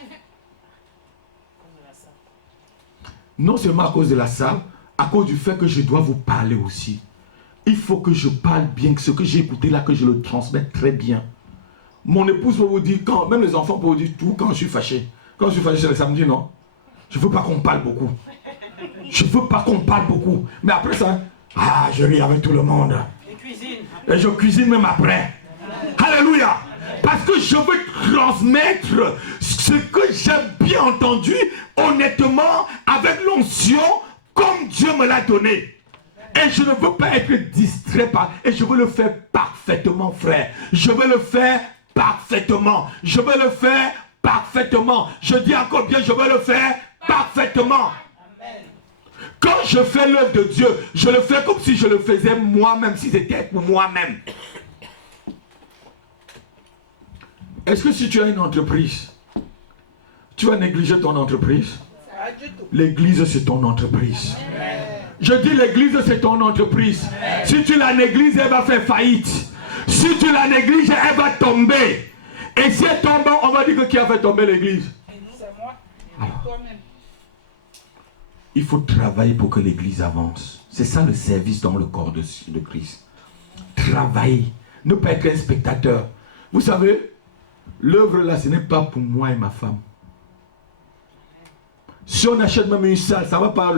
Non seulement à cause de la salle, à cause du fait que je dois vous parler aussi. Il faut que je parle bien, que ce que j'ai écouté là, que je le transmette très bien. Mon épouse peut vous dire, même les enfants peuvent vous dire tout quand je suis fâché. Quand je suis fâché, c'est le samedi, non? Je ne veux pas qu'on parle beaucoup. Je ne veux pas qu'on parle beaucoup. Mais après ça, je ris avec tout le monde. Et je cuisine même après. Alléluia. Parce que je veux transmettre ce que j'ai bien entendu, honnêtement, avec l'onction, comme Dieu me l'a donné. Et je ne veux pas être distrait par... Et je veux le faire parfaitement, frère. Je veux le faire parfaitement. Je veux le faire parfaitement. Je dis encore bien, je veux le faire parfaitement. Quand je fais l'œuvre de Dieu, je le fais comme si je le faisais moi-même, si c'était pour moi-même. Est-ce que si tu as une entreprise, tu vas négliger ton entreprise? L'église, c'est ton entreprise. Je dis l'église, c'est ton entreprise. Si tu la négliges, elle va faire faillite. Si tu la négliges, elle va tomber. Et si elle tombe, on va dire que qui a fait tomber l'église? C'est moi. Toi-même. Il faut travailler pour que l'église avance. C'est ça le service dans le corps de Christ. Travailler. Ne pas être un spectateur. Vous savez, l'œuvre là, ce n'est pas pour moi et ma femme. Si on achète même une salle,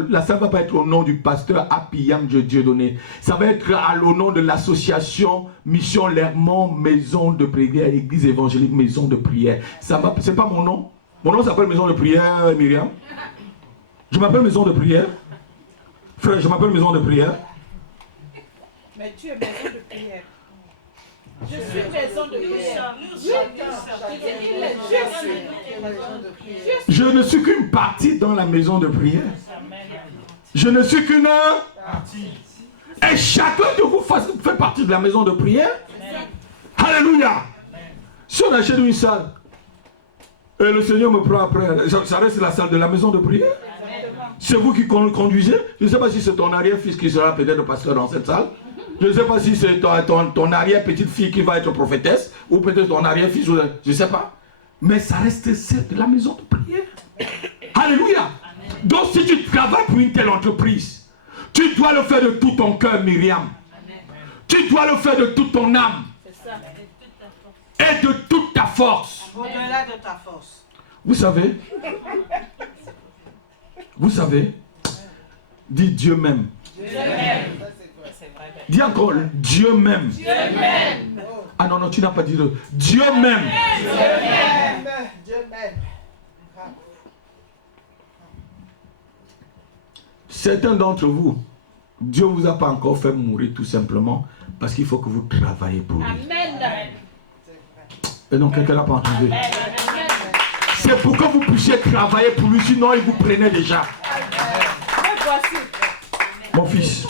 la salle ne va pas être au nom du pasteur Apiyam Dieu donné. Ça va être au nom de l'association Mission Lermont, Maison de prière, Église évangélique, Maison de prière. C'est pas mon nom. Mon nom s'appelle Maison de prière, Myriam. Je m'appelle Maison de prière. Frère, je m'appelle Maison de prière. Mais tu es Maison de prière. Je suis maison de prière. Je ne suis qu'une partie dans la maison de prière. Je ne suis qu'une partie. Et chacun de vous fait partie de la maison de prière. Alléluia. Si on achète une salle, et le Seigneur me prend après, ça reste la salle de la maison de prière. C'est vous qui conduisez. Je ne sais pas si c'est ton arrière-fils qui sera peut-être pasteur dans cette salle. Je ne sais pas si c'est ton arrière-petite-fille qui va être prophétesse, ou peut-être ton arrière-fils, je ne sais pas. Mais ça reste celle de la maison de prière. Alléluia. Amen. Donc si tu travailles pour une telle entreprise, tu dois le faire de tout ton cœur, Myriam. Amen. Tu dois le faire de toute ton âme. C'est ça. Et de toute ta force. Au-delà de ta force. Vous savez, dis Dieu même. Dieu même. Dis encore, Dieu même. Dieu même. Ah non, tu n'as pas dit Dieu même. Dieu même. Dieu même. Certains d'entre vous, Dieu ne vous a pas encore fait mourir tout simplement parce qu'il faut que vous travaillez pour lui. Amen. Et donc quelqu'un n'a pas entendu. C'est pour que vous puissiez travailler pour lui, sinon il vous prenait déjà. Me voici. Mon fils,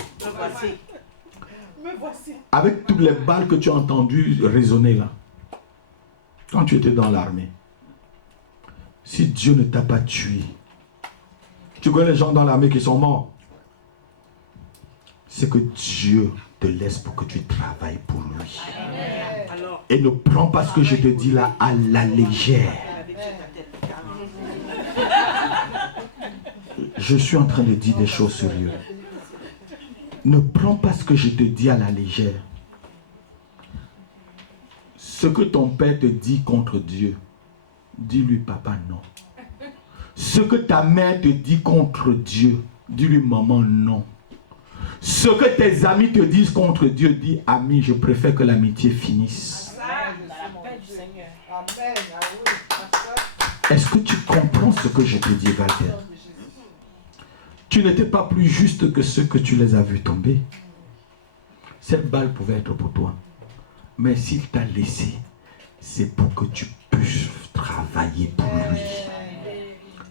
Me voici. avec toutes les balles que tu as entendues résonner là, quand tu étais dans l'armée, si Dieu ne t'a pas tué, tu connais les gens dans l'armée qui sont morts, c'est que Dieu te laisse pour que tu travailles pour lui. Et ne prends pas ce que je te dis là à la légère. Je suis en train de dire des choses sérieuses. Ne prends pas ce que je te dis à la légère. Ce que ton père te dit contre Dieu, dis-lui papa non. Ce que ta mère te dit contre Dieu, dis-lui maman non. Ce que tes amis te disent contre Dieu, dis ami, je préfère que l'amitié finisse. Est-ce que tu comprends ce que je te dis, Walter? Tu n'étais pas plus juste que ceux que tu les as vus tomber. Cette balle pouvait être pour toi. Mais s'il t'a laissé, c'est pour que tu puisses travailler pour lui.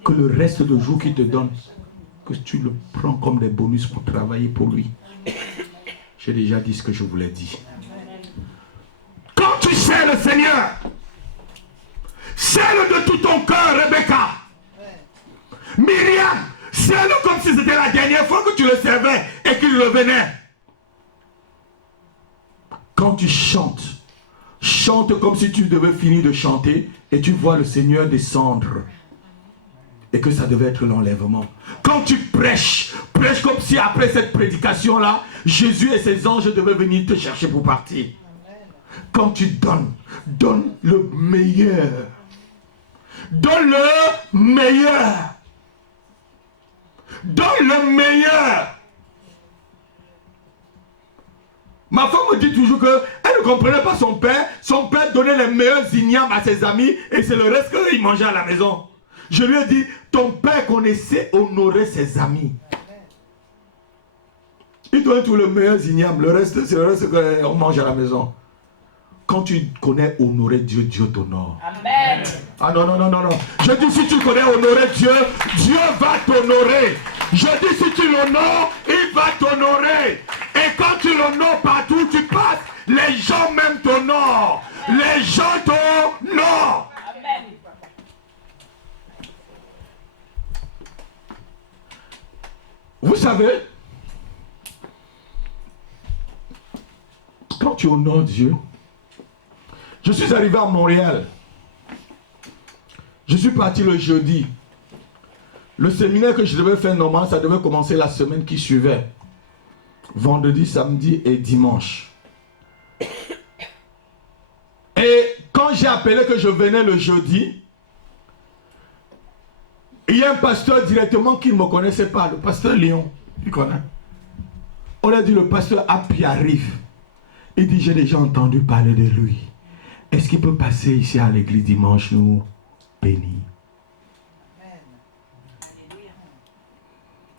Que le reste de jour qu'il te donne, que tu le prends comme des bonus pour travailler pour lui. J'ai déjà dit ce que je voulais dire. Quand tu sais le Seigneur, sais-le de tout ton cœur, Rebecca. Myriam, sais-le comme si c'était la dernière fois que tu le servais et qu'il revenait. Quand tu chantes, chante comme si tu devais finir de chanter et tu vois le Seigneur descendre. Et que ça devait être l'enlèvement. Quand tu prêches, prêche comme si après cette prédication-là, Jésus et ses anges devaient venir te chercher pour partir. Quand tu donnes, donne le meilleur. Donne le meilleur. Donne le meilleur. Ma femme me dit toujours qu'elle ne comprenait pas son père. Son père donnait les meilleurs ignames à ses amis et c'est le reste qu'il mangeait à la maison. Je lui ai dit, ton père connaissait honorer ses amis. Il donne tout le meilleur ignames, le reste, c'est le reste qu'on mange à la maison. Quand tu connais honorer Dieu, Dieu t'honore. Amen. Ah non, non, non, non, non. Je dis si tu connais honorer Dieu, Dieu va t'honorer. Je dis si tu l'honores, il va t'honorer. Et quand tu l'honores partout où tu passes, les gens même t'honorent. Les gens t'honorent. Amen. Vous savez, quand tu honores Dieu, je suis arrivé à Montréal. Je suis parti le jeudi. Le séminaire que je devais faire normalement, ça devait commencer la semaine qui suivait. Vendredi, samedi et dimanche. Et quand j'ai appelé que je venais le jeudi, il y a un pasteur directement qui ne me connaissait pas, le pasteur Léon, tu connais. On a dit le pasteur Api arrive. Il dit j'ai déjà entendu parler de lui. Est-ce qu'il peut passer ici à l'église dimanche nous bénir?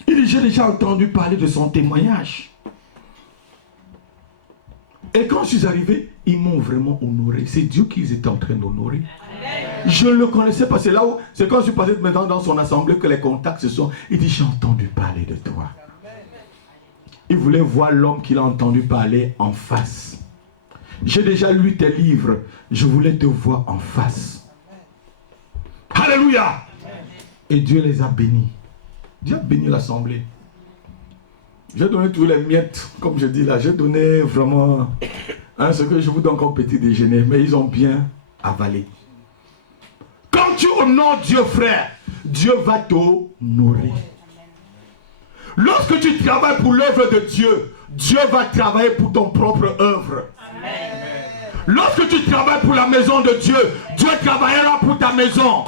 Il dit j'ai déjà entendu parler de son témoignage. Et quand je suis arrivé, ils m'ont vraiment honoré. C'est Dieu qu'ils étaient en train d'honorer. Je ne le connaissais pas. C'est là où, c'est quand je suis passé maintenant dans son assemblée que les contacts se sont. Il dit j'ai entendu parler de toi. Il voulait voir l'homme qu'il a entendu parler en face. J'ai déjà lu tes livres. Je voulais te voir en face. Alléluia. Et Dieu les a bénis. Dieu a béni l'assemblée. J'ai donné tous les miettes, comme je dis là. J'ai donné vraiment ce que je vous donne comme petit déjeuner. Mais ils ont bien avalé. Quand tu honores Dieu, frère, Dieu va t'honorer. Lorsque tu travailles pour l'œuvre de Dieu, Dieu va travailler pour ton propre œuvre. Amen. Lorsque tu travailles pour la maison de Dieu, Dieu travaillera pour ta maison.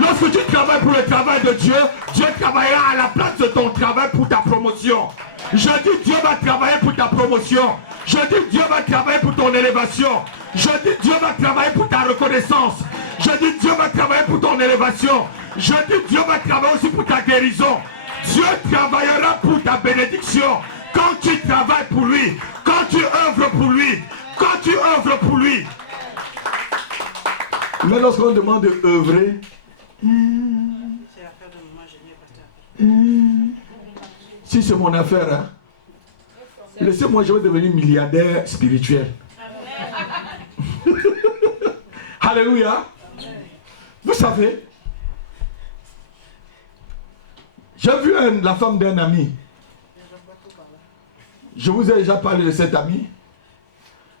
Lorsque tu travailles pour le travail de Dieu, Dieu travaillera à la place de ton travail pour ta promotion. Je dis Dieu va travailler pour ta promotion. Je dis Dieu va travailler pour ton élévation. Je dis Dieu va travailler pour ta reconnaissance. Je dis Dieu va travailler pour ton élévation. Je dis Dieu va travailler aussi pour ta guérison. Dieu travaillera pour ta bénédiction quand tu travailles pour lui, quand tu œuvres pour lui, quand tu œuvres pour lui. Mais lorsqu'on demande de œuvrer, si c'est mon affaire, hein, laissez-moi, je vais devenir milliardaire spirituel. Alléluia. Vous savez, j'ai vu la femme d'un ami. Je vous ai déjà parlé de cet ami.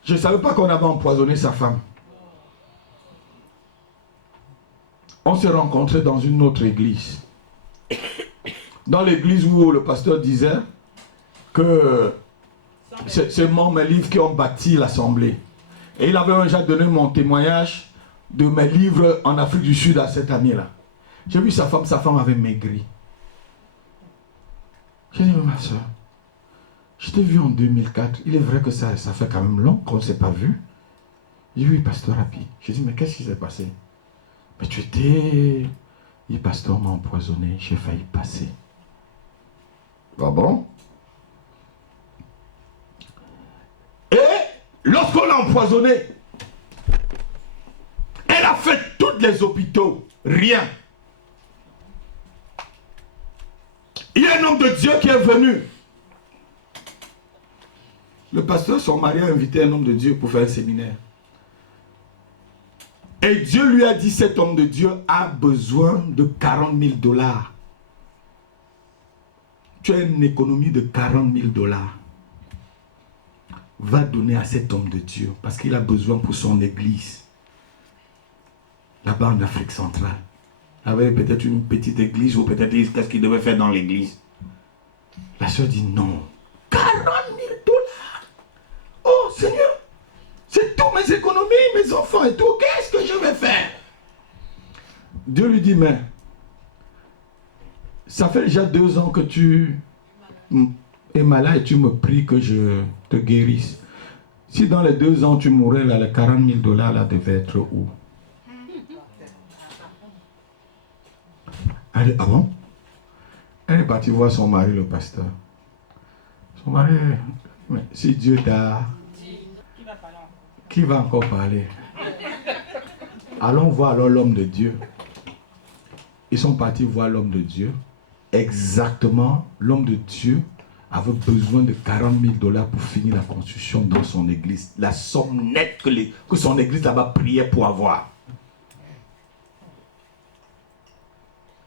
Je ne savais pas qu'on avait empoisonné sa femme. On s'est rencontrés dans une autre église. Dans l'église où le pasteur disait que c'est mes livres qui ont bâti l'assemblée. Et il avait déjà donné mon témoignage de mes livres en Afrique du Sud à cet ami-là. J'ai vu sa femme avait maigri. J'ai dit, mais ma soeur, je t'ai vu en 2004. Il est vrai que ça fait quand même long qu'on ne s'est pas vu. J'ai vu, pasteur Rapi. J'ai dit, mais qu'est-ce qui s'est passé? Mais tu étais... Le pasteur m'a empoisonné, j'ai failli passer. Ah bon? Et lorsqu'on l'a empoisonné, elle a fait tous les hôpitaux, rien. Il y a un homme de Dieu qui est venu. Le pasteur, son mari, a invité un homme de Dieu pour faire un séminaire. Et Dieu lui a dit, cet homme de Dieu a besoin de 40 000 $. Tu as une économie de 40 000 $. Va donner à cet homme de Dieu parce qu'il a besoin pour son église. Là-bas en Afrique centrale. Il avait peut-être une petite église ou peut-être qu'est-ce qu'il devait faire dans l'église. La soeur dit non. 40 000 $. Oh Seigneur, c'est toutes mes économies, mes enfants et tout. Qu'est-ce que je vais faire? Dieu lui dit, mais ça fait déjà 2 ans que tu es malade et tu me pries que je te guérisse. Si dans les 2 ans tu mourais, là, les 40 000 $, là, devaient être où? Elle dit, ah bon? Elle est partie voir son mari, le pasteur. Son mari, mais si Dieu t'a... Qui va encore parler? Allons voir alors l'homme de Dieu. Ils sont partis voir l'homme de Dieu. Exactement, l'homme de Dieu avait besoin de 40 000 $ pour finir la construction dans son église. La somme nette que son église là-bas priait pour avoir.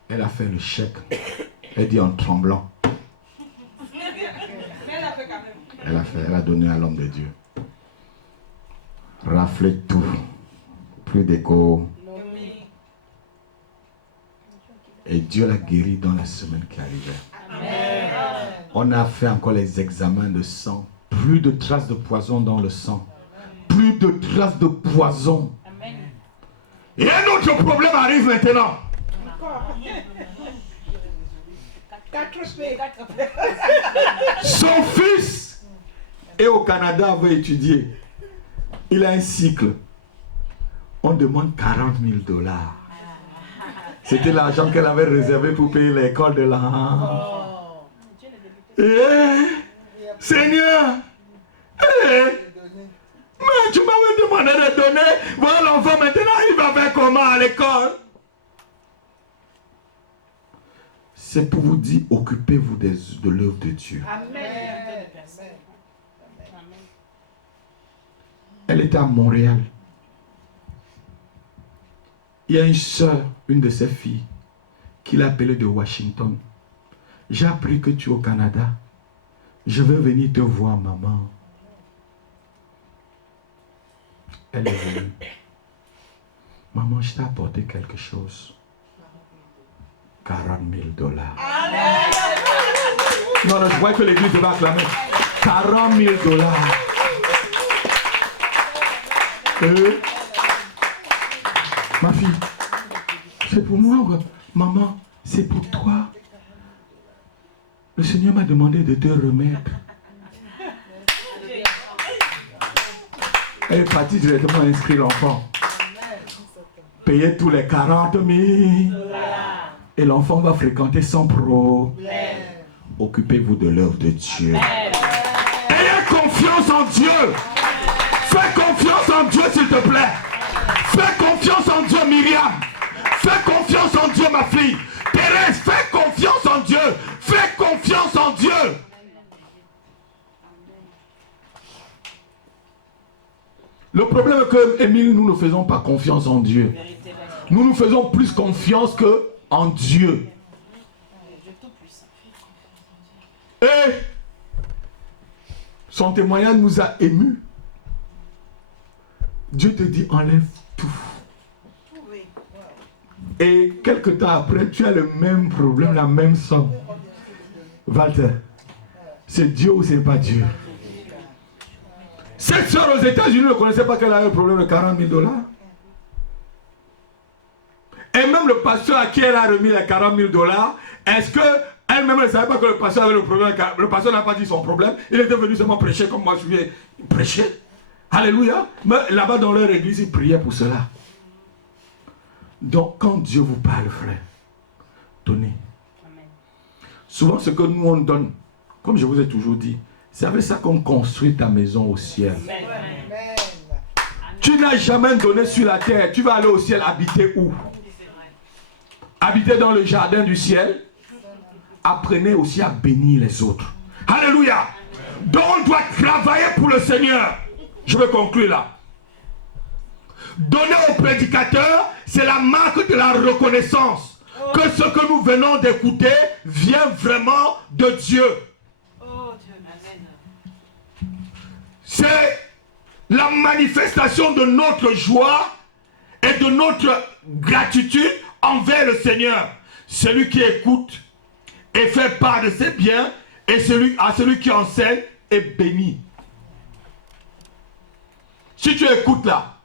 Elle a fait le chèque. Elle dit en tremblant. Elle a donné à l'homme de Dieu. Rafle tout. Plus d'écho. Et Dieu l'a guéri dans la semaine qui arrivait. Amen. On a fait encore les examens de sang. Plus de traces de poison dans le sang. Plus de traces de poison. Amen. Et un autre problème arrive maintenant. Son fils est au Canada, veut étudier. Il a un cycle. On demande 40 000 $. C'était l'argent qu'elle avait réservé pour payer l'école de l'enfant. Seigneur, mais tu m'avais demandé de donner. Voilà l'enfant maintenant, il va faire comment à l'école? C'est pour vous dire, occupez-vous de l'œuvre de Dieu. Amen. Elle était à Montréal. Il y a une soeur, une de ses filles, qui l'a appelée de Washington. J'ai appris que tu es au Canada. Je veux venir te voir, maman. Elle est venue. Maman, je t'ai apporté quelque chose. 40 000 $. Non, je vois que l'église va acclamer. 40 000 $. Ma fille, c'est pour moi, maman, c'est pour toi. Le Seigneur m'a demandé de te remettre. Elle est partie directement inscrire l'enfant. Payer tous les 40 000. Et l'enfant va fréquenter sans problème. occupez-vous de l'œuvre de Dieu. Ayez confiance en Dieu. Fais confiance en Dieu, s'il te plaît. Fais confiance en Dieu, Myriam. Fais confiance en Dieu, ma fille. Thérèse, fais confiance en Dieu. Fais confiance en Dieu. Le problème est que, Émile, nous ne faisons pas confiance en Dieu. Nous nous faisons plus confiance qu'en Dieu. Et son témoignage nous a émus. Dieu te dit, enlève tout. Et quelque temps après, tu as le même problème, la même somme. Walter, c'est Dieu ou c'est pas Dieu? Cette soeur aux États-Unis ne connaissait pas qu'elle avait un problème de 40 000 $. Et même le pasteur à qui elle a remis les 40 000 $, est-ce qu'elle-même ne savait pas que le pasteur avait le problème? Le pasteur n'a pas dit son problème. Il était venu seulement prêcher comme moi je lui ai prêché. Alléluia. Mais là-bas dans leur église, ils priaient pour cela. Donc quand Dieu vous parle, frère, donnez. Souvent ce que nous on donne, comme je vous ai toujours dit, c'est avec ça qu'on construit ta maison au ciel. Amen. Tu n'as jamais donné sur la terre. Tu vas aller au ciel habiter où? Habiter dans le jardin du ciel. Apprenez aussi à bénir les autres. Alléluia. Donc on doit travailler pour le Seigneur. Je vais conclure là. Donner au prédicateur, c'est la marque de la reconnaissance que ce que nous venons d'écouter vient vraiment de Dieu. C'est la manifestation de notre joie et de notre gratitude envers le Seigneur. Celui qui écoute et fait part de ses biens, et celui qui enseigne est béni. Si tu écoutes là,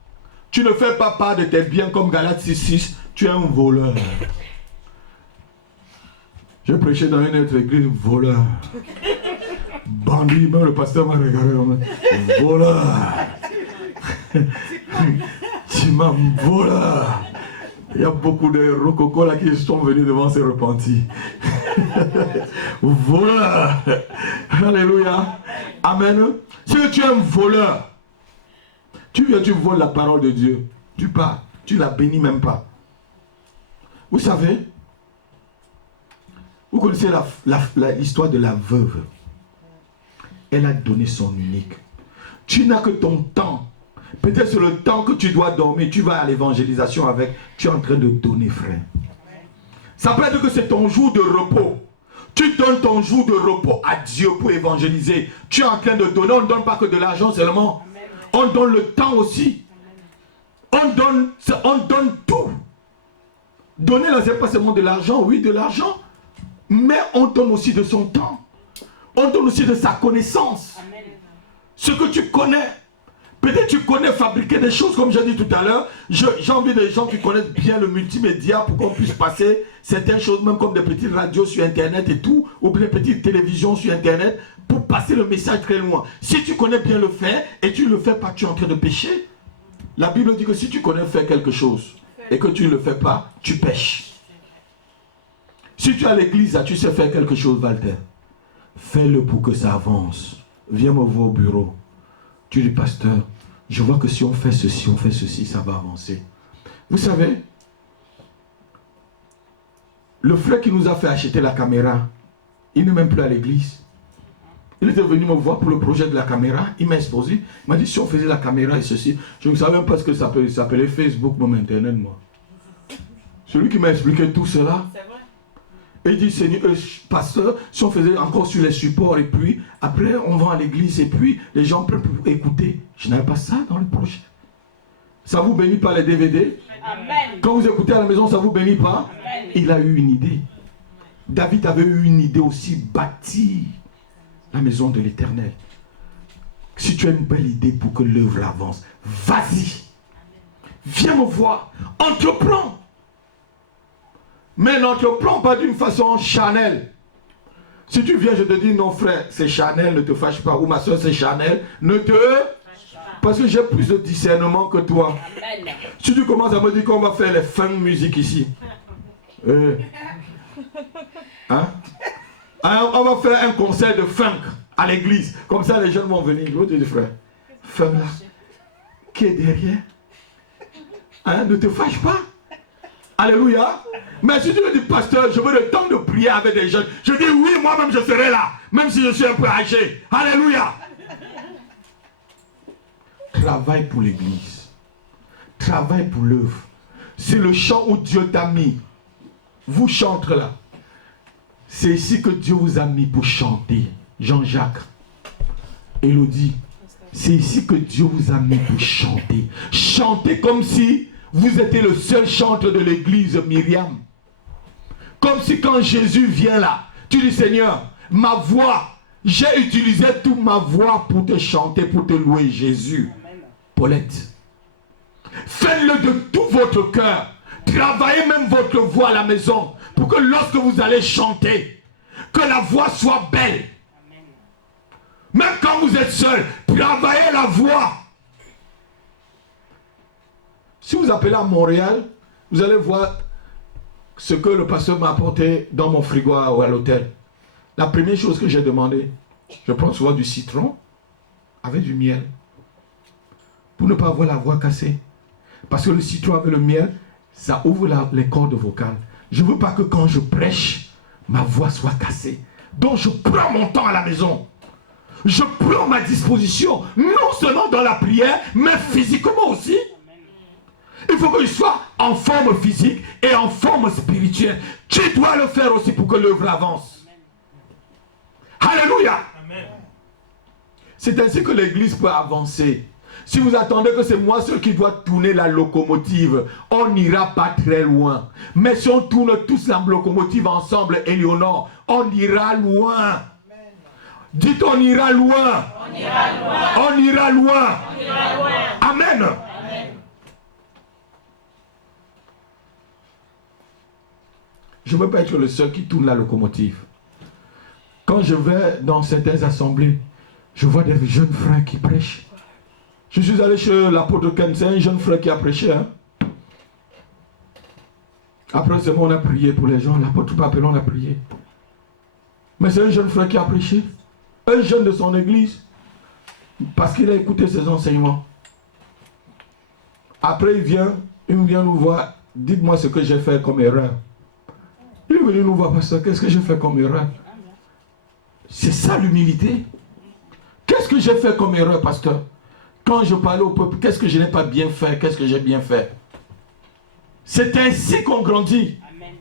tu ne fais pas part de tes biens comme Galates 6:6, tu es un voleur. J'ai prêché dans une autre église, voleur. Bandit, même le pasteur m'a regardé comme voleur. Tu m'as voleur. Il y a beaucoup de rococo là qui sont venus devant se repentir. Voleur. Alléluia. Amen. Si tu es un voleur, tu viens, tu voles la parole de Dieu. Tu pars, tu la bénis même pas. Vous savez, vous connaissez l'histoire de la veuve. Elle a donné son unique. Tu n'as que ton temps. Peut-être c'est le temps que tu dois dormir. Tu vas à l'évangélisation avec. Tu es en train de donner, frère. Ça peut être que c'est ton jour de repos. Tu donnes ton jour de repos à Dieu pour évangéliser. Tu es en train de donner. On ne donne pas que de l'argent seulement. On donne le temps aussi. On donne tout. Donner là, c'est pas seulement de l'argent. Oui, de l'argent. Mais on donne aussi de son temps. On donne aussi de sa connaissance. Amen. Ce que tu connais. Peut-être tu connais fabriquer des choses, comme j'ai dit tout à l'heure. J'ai envie des gens qui connaissent bien le multimédia pour qu'on puisse passer certaines choses, même comme des petites radios sur Internet et tout, ou des petites télévisions sur Internet, pour passer le message très loin. Si tu connais bien le faire et tu ne le fais pas, tu es en train de pécher. La Bible dit que si tu connais faire quelque chose et que tu ne le fais pas, tu pêches. Si tu es à l'église, tu sais faire quelque chose, Walter. Fais-le pour que ça avance. Viens me voir au bureau. Tu dis, pasteur, je vois que si on fait ceci, ça va avancer. Vous savez, le frère qui nous a fait acheter la caméra, il n'est même plus à l'église. Il était venu me voir pour le projet de la caméra. Il m'a exposé. Il m'a dit, si on faisait la caméra et ceci, je ne savais même pas ce que ça s'appelait Facebook, même Internet, moi. Celui qui m'a expliqué tout cela. Et il dit, Seigneur, pasteur, si on faisait encore sur les supports, et puis après on va à l'église, et puis les gens peuvent écouter. Je n'avais pas ça dans le projet. Ça vous bénit pas les DVD? Amen. Quand vous écoutez à la maison, ça vous bénit pas? Amen. Il a eu une idée. David avait eu une idée aussi, bâtir la maison de l'Éternel. Si tu as une belle idée pour que l'œuvre avance, vas-y. Viens me voir, entreprends. Mais n'entreprends pas d'une façon charnelle. Si tu viens, je te dis, non frère, c'est charnel, ne te fâche pas. Ou ma soeur, c'est charnel, ne te fâche pas. Parce que j'ai plus de discernement que toi. Amen. Si tu commences à me dire qu'on va faire les funk musique ici. Hein? On va faire un concert de funk à l'église. Comme ça, les jeunes vont venir. Je vous dis, frère, funk là, qui est derrière? Hein, ne te fâche pas. Alléluia. Mais si tu me dis, pasteur, je veux le temps de prier avec des jeunes, je dis oui, moi-même je serai là, même si je suis un peu âgé. Alléluia. Travaille pour l'église. Travaille pour l'œuvre. C'est le chant où Dieu t'a mis. Vous chantez là. C'est ici que Dieu vous a mis pour chanter. Jean-Jacques, Élodie, c'est ici que Dieu vous a mis pour chanter. Chantez comme si vous étiez le seul chanteur de l'église, Myriam. Comme si quand Jésus vient là, tu dis Seigneur, ma voix, j'ai utilisé toute ma voix pour te chanter, pour te louer, Jésus. Paulette, faites-le de tout votre cœur. Travaillez même votre voix à la maison pour que lorsque vous allez chanter, que la voix soit belle. Même quand vous êtes seul, travaillez la voix. Si vous appelez à Montréal, vous allez voir ce que le pasteur m'a apporté dans mon frigo à l'hôtel. La première chose que j'ai demandé, je prends souvent du citron avec du miel. Pour ne pas avoir la voix cassée. Parce que le citron avec le miel, ça ouvre les cordes vocales. Je ne veux pas que quand je prêche, ma voix soit cassée. Donc je prends mon temps à la maison. Je prends ma disposition, non seulement dans la prière, mais physiquement aussi. Il faut que je sois en forme physique et en forme spirituelle. Tu dois le faire aussi pour que l'œuvre avance. Alléluia. C'est ainsi que l'église peut avancer. Si vous attendez que c'est moi seul qui dois tourner la locomotive, on n'ira pas très loin. Mais si on tourne tous la locomotive ensemble, Éléonore, on ira loin. Dites on ira loin. On ira loin. On ira loin. On ira loin. Amen. Amen. Je ne veux pas être le seul qui tourne la locomotive. Quand je vais dans certaines assemblées, je vois des jeunes frères qui prêchent. Je suis allé chez l'apôtre Ken, c'est un jeune frère qui a prêché. Hein? Après, c'est bon, on a prié pour les gens. L'apôtre Papelon, on a prié. Mais c'est un jeune frère qui a prêché. Un jeune de son église. Parce qu'il a écouté ses enseignements. Après, il vient nous voir. Dites-moi ce que j'ai fait comme erreur. Il est venu nous voir, pasteur. Qu'est-ce que j'ai fait comme erreur? C'est ça l'humilité. Qu'est-ce que j'ai fait comme erreur, pasteur? Quand je parlais au peuple, qu'est-ce que je n'ai pas bien fait? Qu'est-ce que j'ai bien fait? C'est ainsi qu'on grandit. Amen.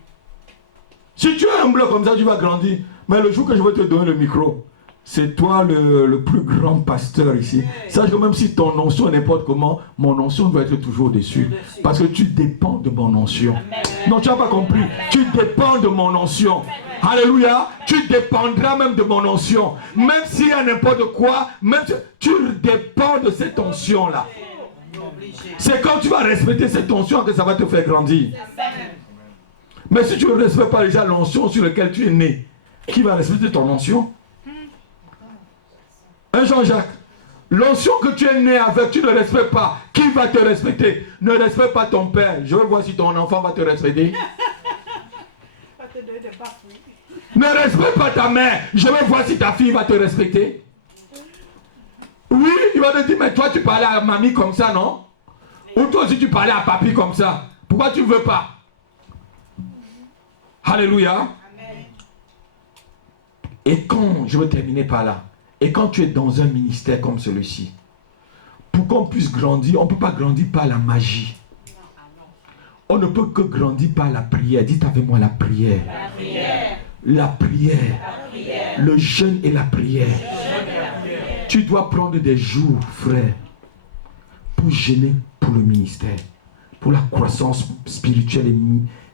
Si tu es humble comme ça, tu vas grandir. Mais le jour que je vais te donner le micro, c'est toi le plus grand pasteur ici. Sache que même si ton onction est n'importe comment, mon onction doit être toujours au-dessus. Parce que tu dépends de mon onction. Amen. Non, tu n'as pas compris. Tu dépends de mon onction. Alléluia. Tu dépendras même de mon onction. Même s'il y a n'importe quoi, même tu dépends de cette onction-là. C'est quand tu vas respecter cette onction que ça va te faire grandir. Mais si tu ne respectes pas déjà l'onction sur laquelle tu es né, qui va respecter ton onction? Un Jean-Jacques, l'onction que tu es né avec, tu ne respectes pas. Qui va te respecter? Ne respecte pas ton père. Je veux voir si ton enfant va te respecter. Ne respecte pas ta mère. Je veux voir si ta fille va te respecter. Oui, il va te dire, mais toi tu parlais à mamie comme ça, non? Ou toi aussi tu parlais à papi comme ça. Pourquoi tu ne veux pas? Alléluia. Amen. Et quand, je vais terminer par là, et quand tu es dans un ministère comme celui-ci, pour qu'on puisse grandir, on ne peut pas grandir par la magie. On ne peut que grandir par la prière. Dites avec moi la prière. La prière. La prière. La prière. Le jeûne et la prière. Tu dois prendre des jours, frère, pour jeûner pour le ministère, pour la croissance spirituelle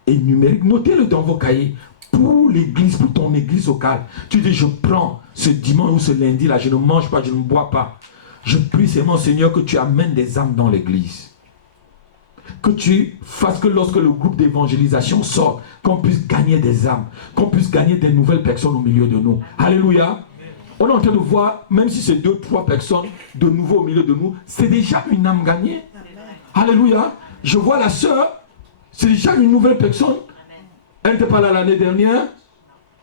et numérique. Notez-le dans vos cahiers. Pour l'église, pour ton église locale. Tu dis, je prends ce dimanche ou ce lundi là, je ne mange pas, je ne bois pas. Je prie seulement, Seigneur, que tu amènes des âmes dans l'église. Que tu fasses que lorsque le groupe d'évangélisation sort, qu'on puisse gagner des âmes, qu'on puisse gagner des nouvelles personnes au milieu de nous. Alléluia. On est en train de voir, même si c'est 2, 3 personnes de nouveau au milieu de nous, c'est déjà une âme gagnée. Alléluia. Je vois la sœur, c'est déjà une nouvelle personne. Elle n'était pas là l'année dernière.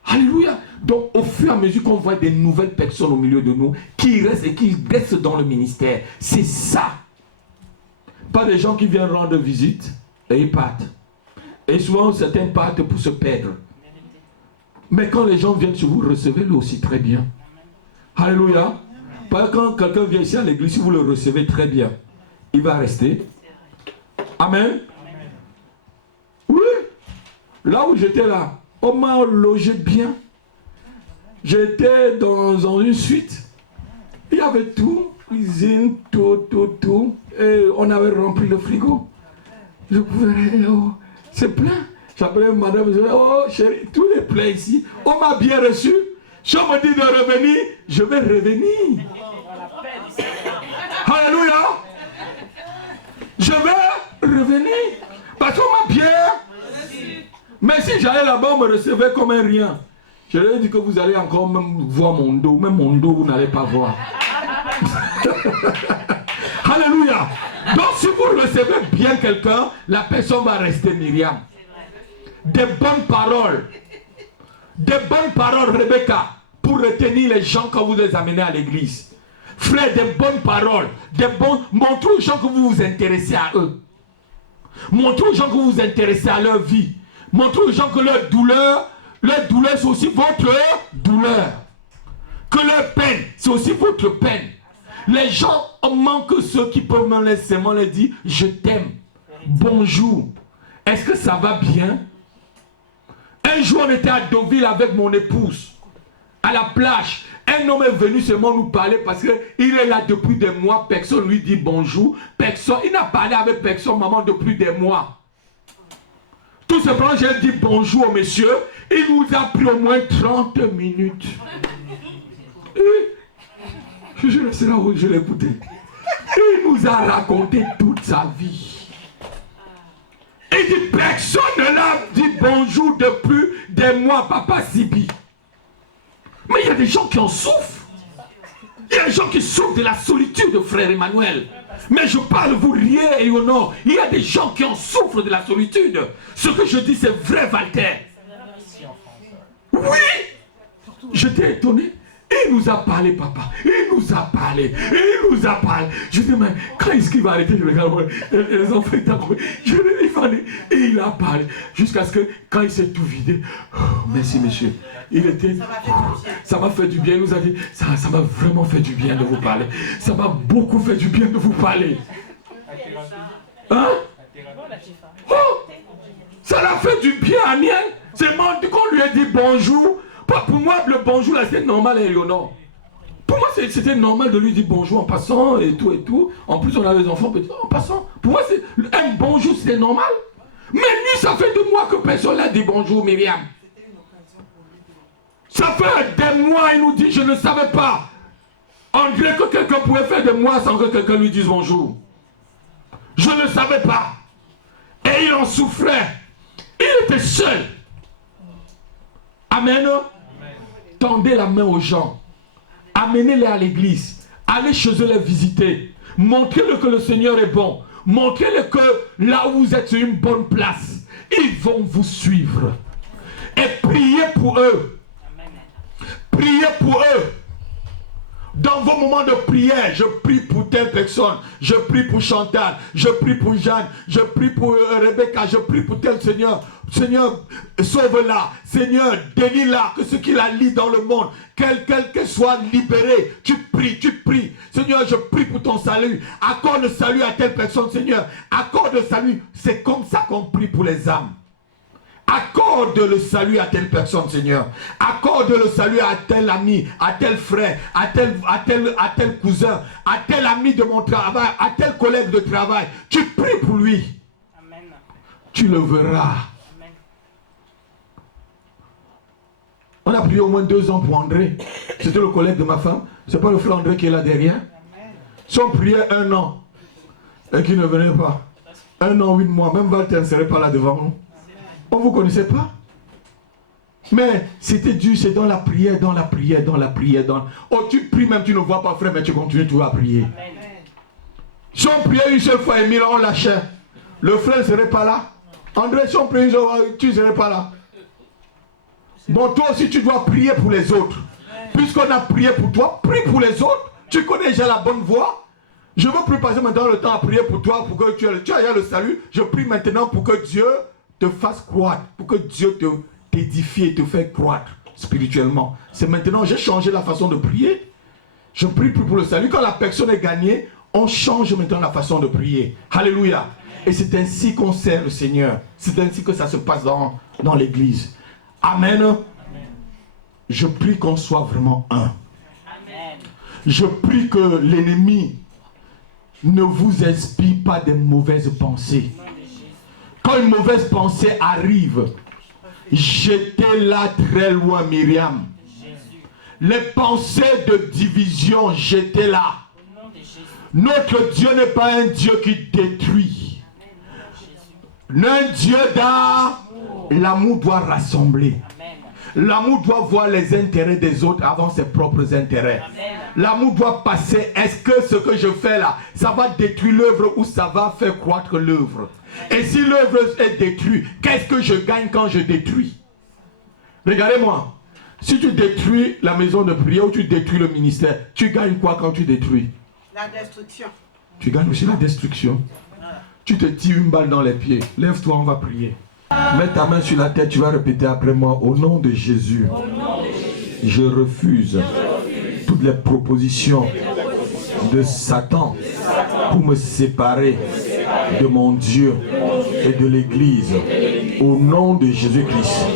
Alléluia. Donc, au fur et à mesure qu'on voit des nouvelles personnes au milieu de nous, qui restent et qui restent dans le ministère, c'est ça. Pas des gens qui viennent rendre visite et ils partent. Et souvent, certains partent pour se perdre. Mais quand les gens viennent sur vous, recevez-le aussi très bien. Alléluia. Parce que quand quelqu'un vient ici à l'église, si vous le recevez très bien, il va rester. Amen. Oui. Là où j'étais là, on m'a logé bien. J'étais dans une suite. Il y avait tout. Cuisine, tout. Et on avait rempli le frigo. Je pouvais... Oh, c'est plein. J'appelais madame, je disais, oh chérie, tous les plats ici, on m'a bien reçu. Si on me dit de revenir, je vais revenir. Alléluia. Je vais revenir. Parce qu'on m'a bien. Mais si j'allais là-bas, on me recevait comme un rien. Je leur ai dit que vous allez encore même voir mon dos. Même mon dos, vous n'allez pas voir. Alléluia. Donc si vous recevez bien quelqu'un, la personne va rester Myriam. Des bonnes paroles, Rebecca, pour retenir les gens quand vous les amenez à l'église. Frère, des bonnes paroles, montrez aux gens que vous vous intéressez à eux. Montrez aux gens que vous vous intéressez à leur vie. Montrez aux gens que leur douleur c'est aussi votre douleur. Que leur peine, c'est aussi votre peine. Les gens manquent ceux qui peuvent me laisser me dire, je t'aime, bonjour, est-ce que ça va bien? Un jour, on était à Deauville avec mon épouse, à la plage. Un homme est venu seulement nous parler parce qu'il est là depuis des mois. Personne lui dit bonjour. Personne, il n'a parlé avec personne, maman, depuis des mois. Tout simplement, j'ai dit bonjour au monsieur. Il nous a pris au moins 30 minutes. Et je laisse là où je l'écoutais. Il nous a raconté toute sa vie. Il dit, personne ne l'a dit bonjour depuis des mois, papa Sibi. Mais il y a des gens qui en souffrent. Il y a des gens qui souffrent de la solitude, frère Emmanuel. Mais je parle, vous riez et honore. Il y a des gens qui en souffrent de la solitude. Ce que je dis, c'est vrai, Walter. Oui. J'étais étonné. Il nous a parlé, papa. Il nous a parlé. Je dis, mais quand est-ce qu'il va arrêter de regarder les enfants? Et il a parlé. Jusqu'à ce que, quand il s'est tout vidé, oh, merci monsieur. Il était. Ça m'a fait du bien. Il nous a dit, ça m'a vraiment fait du bien de vous parler. Ça m'a beaucoup fait du bien de vous parler. Hein? Oh, ça l'a fait du bien à Niel. C'est moi qu'on lui a dit bonjour. Pour moi, le bonjour, là, c'était normal, Eleonore. Pour moi, c'était normal de lui dire bonjour en passant et tout. En plus, on a les enfants petits en passant. Pour moi, un bonjour, c'était normal. Mais lui, ça fait 2 mois que personne n'a dit bonjour, Myriam. Ça fait des mois, il nous dit, je ne savais pas. On dirait que quelqu'un pouvait faire des mois sans que quelqu'un lui dise bonjour. Je ne savais pas. Et il en souffrait. Il était seul. Amen. Tendez la main aux gens. Amenez-les à l'église. Allez chez eux les visiter. Montrez-le que le Seigneur est bon. Montrez-le que là où vous êtes sur une bonne place, ils vont vous suivre. Et priez pour eux. Priez pour eux. Dans vos moments de prière, je prie pour telle personne, je prie pour Chantal, je prie pour Jeanne, je prie pour Rebecca, je prie pour tel Seigneur. Seigneur, sauve-la. Seigneur, délie-la, que ce qui la lie dans le monde, qu'elle soit libérée. Tu pries. Seigneur, je prie pour ton salut. Accorde le salut à telle personne, Seigneur. Accorde le salut. C'est comme ça qu'on prie pour les âmes. Accorde le salut à telle personne, Seigneur. Accorde le salut à tel ami, à tel frère, à tel cousin, à tel ami de mon travail, à tel collègue de travail. Tu pries pour lui. Amen. Tu le verras. Amen. On a prié au moins 2 ans pour André. C'était le collègue de ma femme. C'est pas le frère André qui est là derrière. Si on priait 1 an et qu'il ne venait pas, 1 an, 8 mois, même Walter ne serait pas là devant nous. On ne vous connaissait pas. Mais c'était dur, c'est dans la prière. Oh, tu pries même, tu ne vois pas frère, mais tu continues toujours à prier. Amen. Si on priait une seule fois, Emile, on lâchait. Le frère ne serait pas là. André, si on priait une seule fois, tu ne serais pas là. Bon, toi aussi, tu dois prier pour les autres. Puisqu'on a prié pour toi, prie pour les autres. Tu connais déjà la bonne voie. Je ne veux plus passer maintenant le temps à prier pour toi, pour que tu aies déjà le salut. Je prie maintenant pour que Dieu te fasse croître, pour que Dieu t'édifie et te fasse croître spirituellement. C'est maintenant, j'ai changé la façon de prier. Je prie plus pour le salut. Quand la personne est gagnée, on change maintenant la façon de prier. Alléluia. Et c'est ainsi qu'on sert le Seigneur. C'est ainsi que ça se passe dans l'église. Amen. Je prie qu'on soit vraiment un. Amen. Je prie que l'ennemi ne vous inspire pas de mauvaises pensées. Quand une mauvaise pensée arrive, jetez-la très loin, Myriam. Les pensées de division, jetez-la. Notre Dieu n'est pas un Dieu qui détruit. Un Dieu d'amour. L'amour doit rassembler. L'amour doit voir les intérêts des autres avant ses propres intérêts. L'amour doit passer. Est-ce que ce que je fais là, ça va détruire l'œuvre ou ça va faire croître l'œuvre? Et si l'œuvre est détruite, qu'est-ce que je gagne quand je détruis? Regardez-moi. Si tu détruis la maison de prière ou tu détruis le ministère, tu gagnes quoi quand tu détruis? La destruction. Tu gagnes aussi la destruction. Tu te tires une balle dans les pieds. Lève-toi, on va prier. Mets ta main sur la tête, tu vas répéter après moi. Au nom de Jésus, je refuse toutes les propositions de Satan pour me séparer de mon Dieu et de l'Église. Au nom de Jésus-Christ,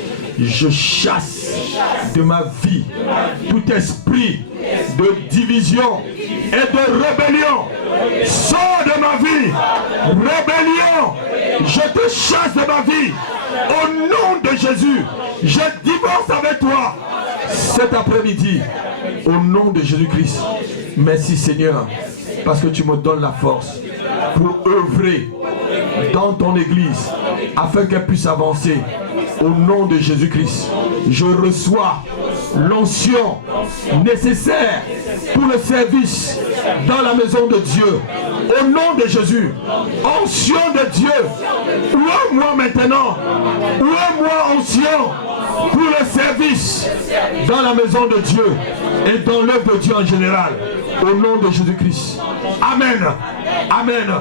je chasse de ma vie tout esprit de division et de rébellion. Sors de ma vie, rébellion. Je te chasse de ma vie. Au nom de Jésus, je divorce avec toi cet après-midi. Au nom de Jésus-Christ. Merci Seigneur, parce que tu me donnes la force pour œuvrer dans ton église afin qu'elle puisse avancer. Au nom de Jésus-Christ, je reçois l'onction nécessaire pour le service dans la maison de Dieu. Au nom de Jésus, onction de Dieu, ouvre-moi maintenant, ouvre-moi onction pour le service dans la maison de Dieu et dans l'œuvre de Dieu en général. Au nom de Jésus-Christ. Amen. Amen.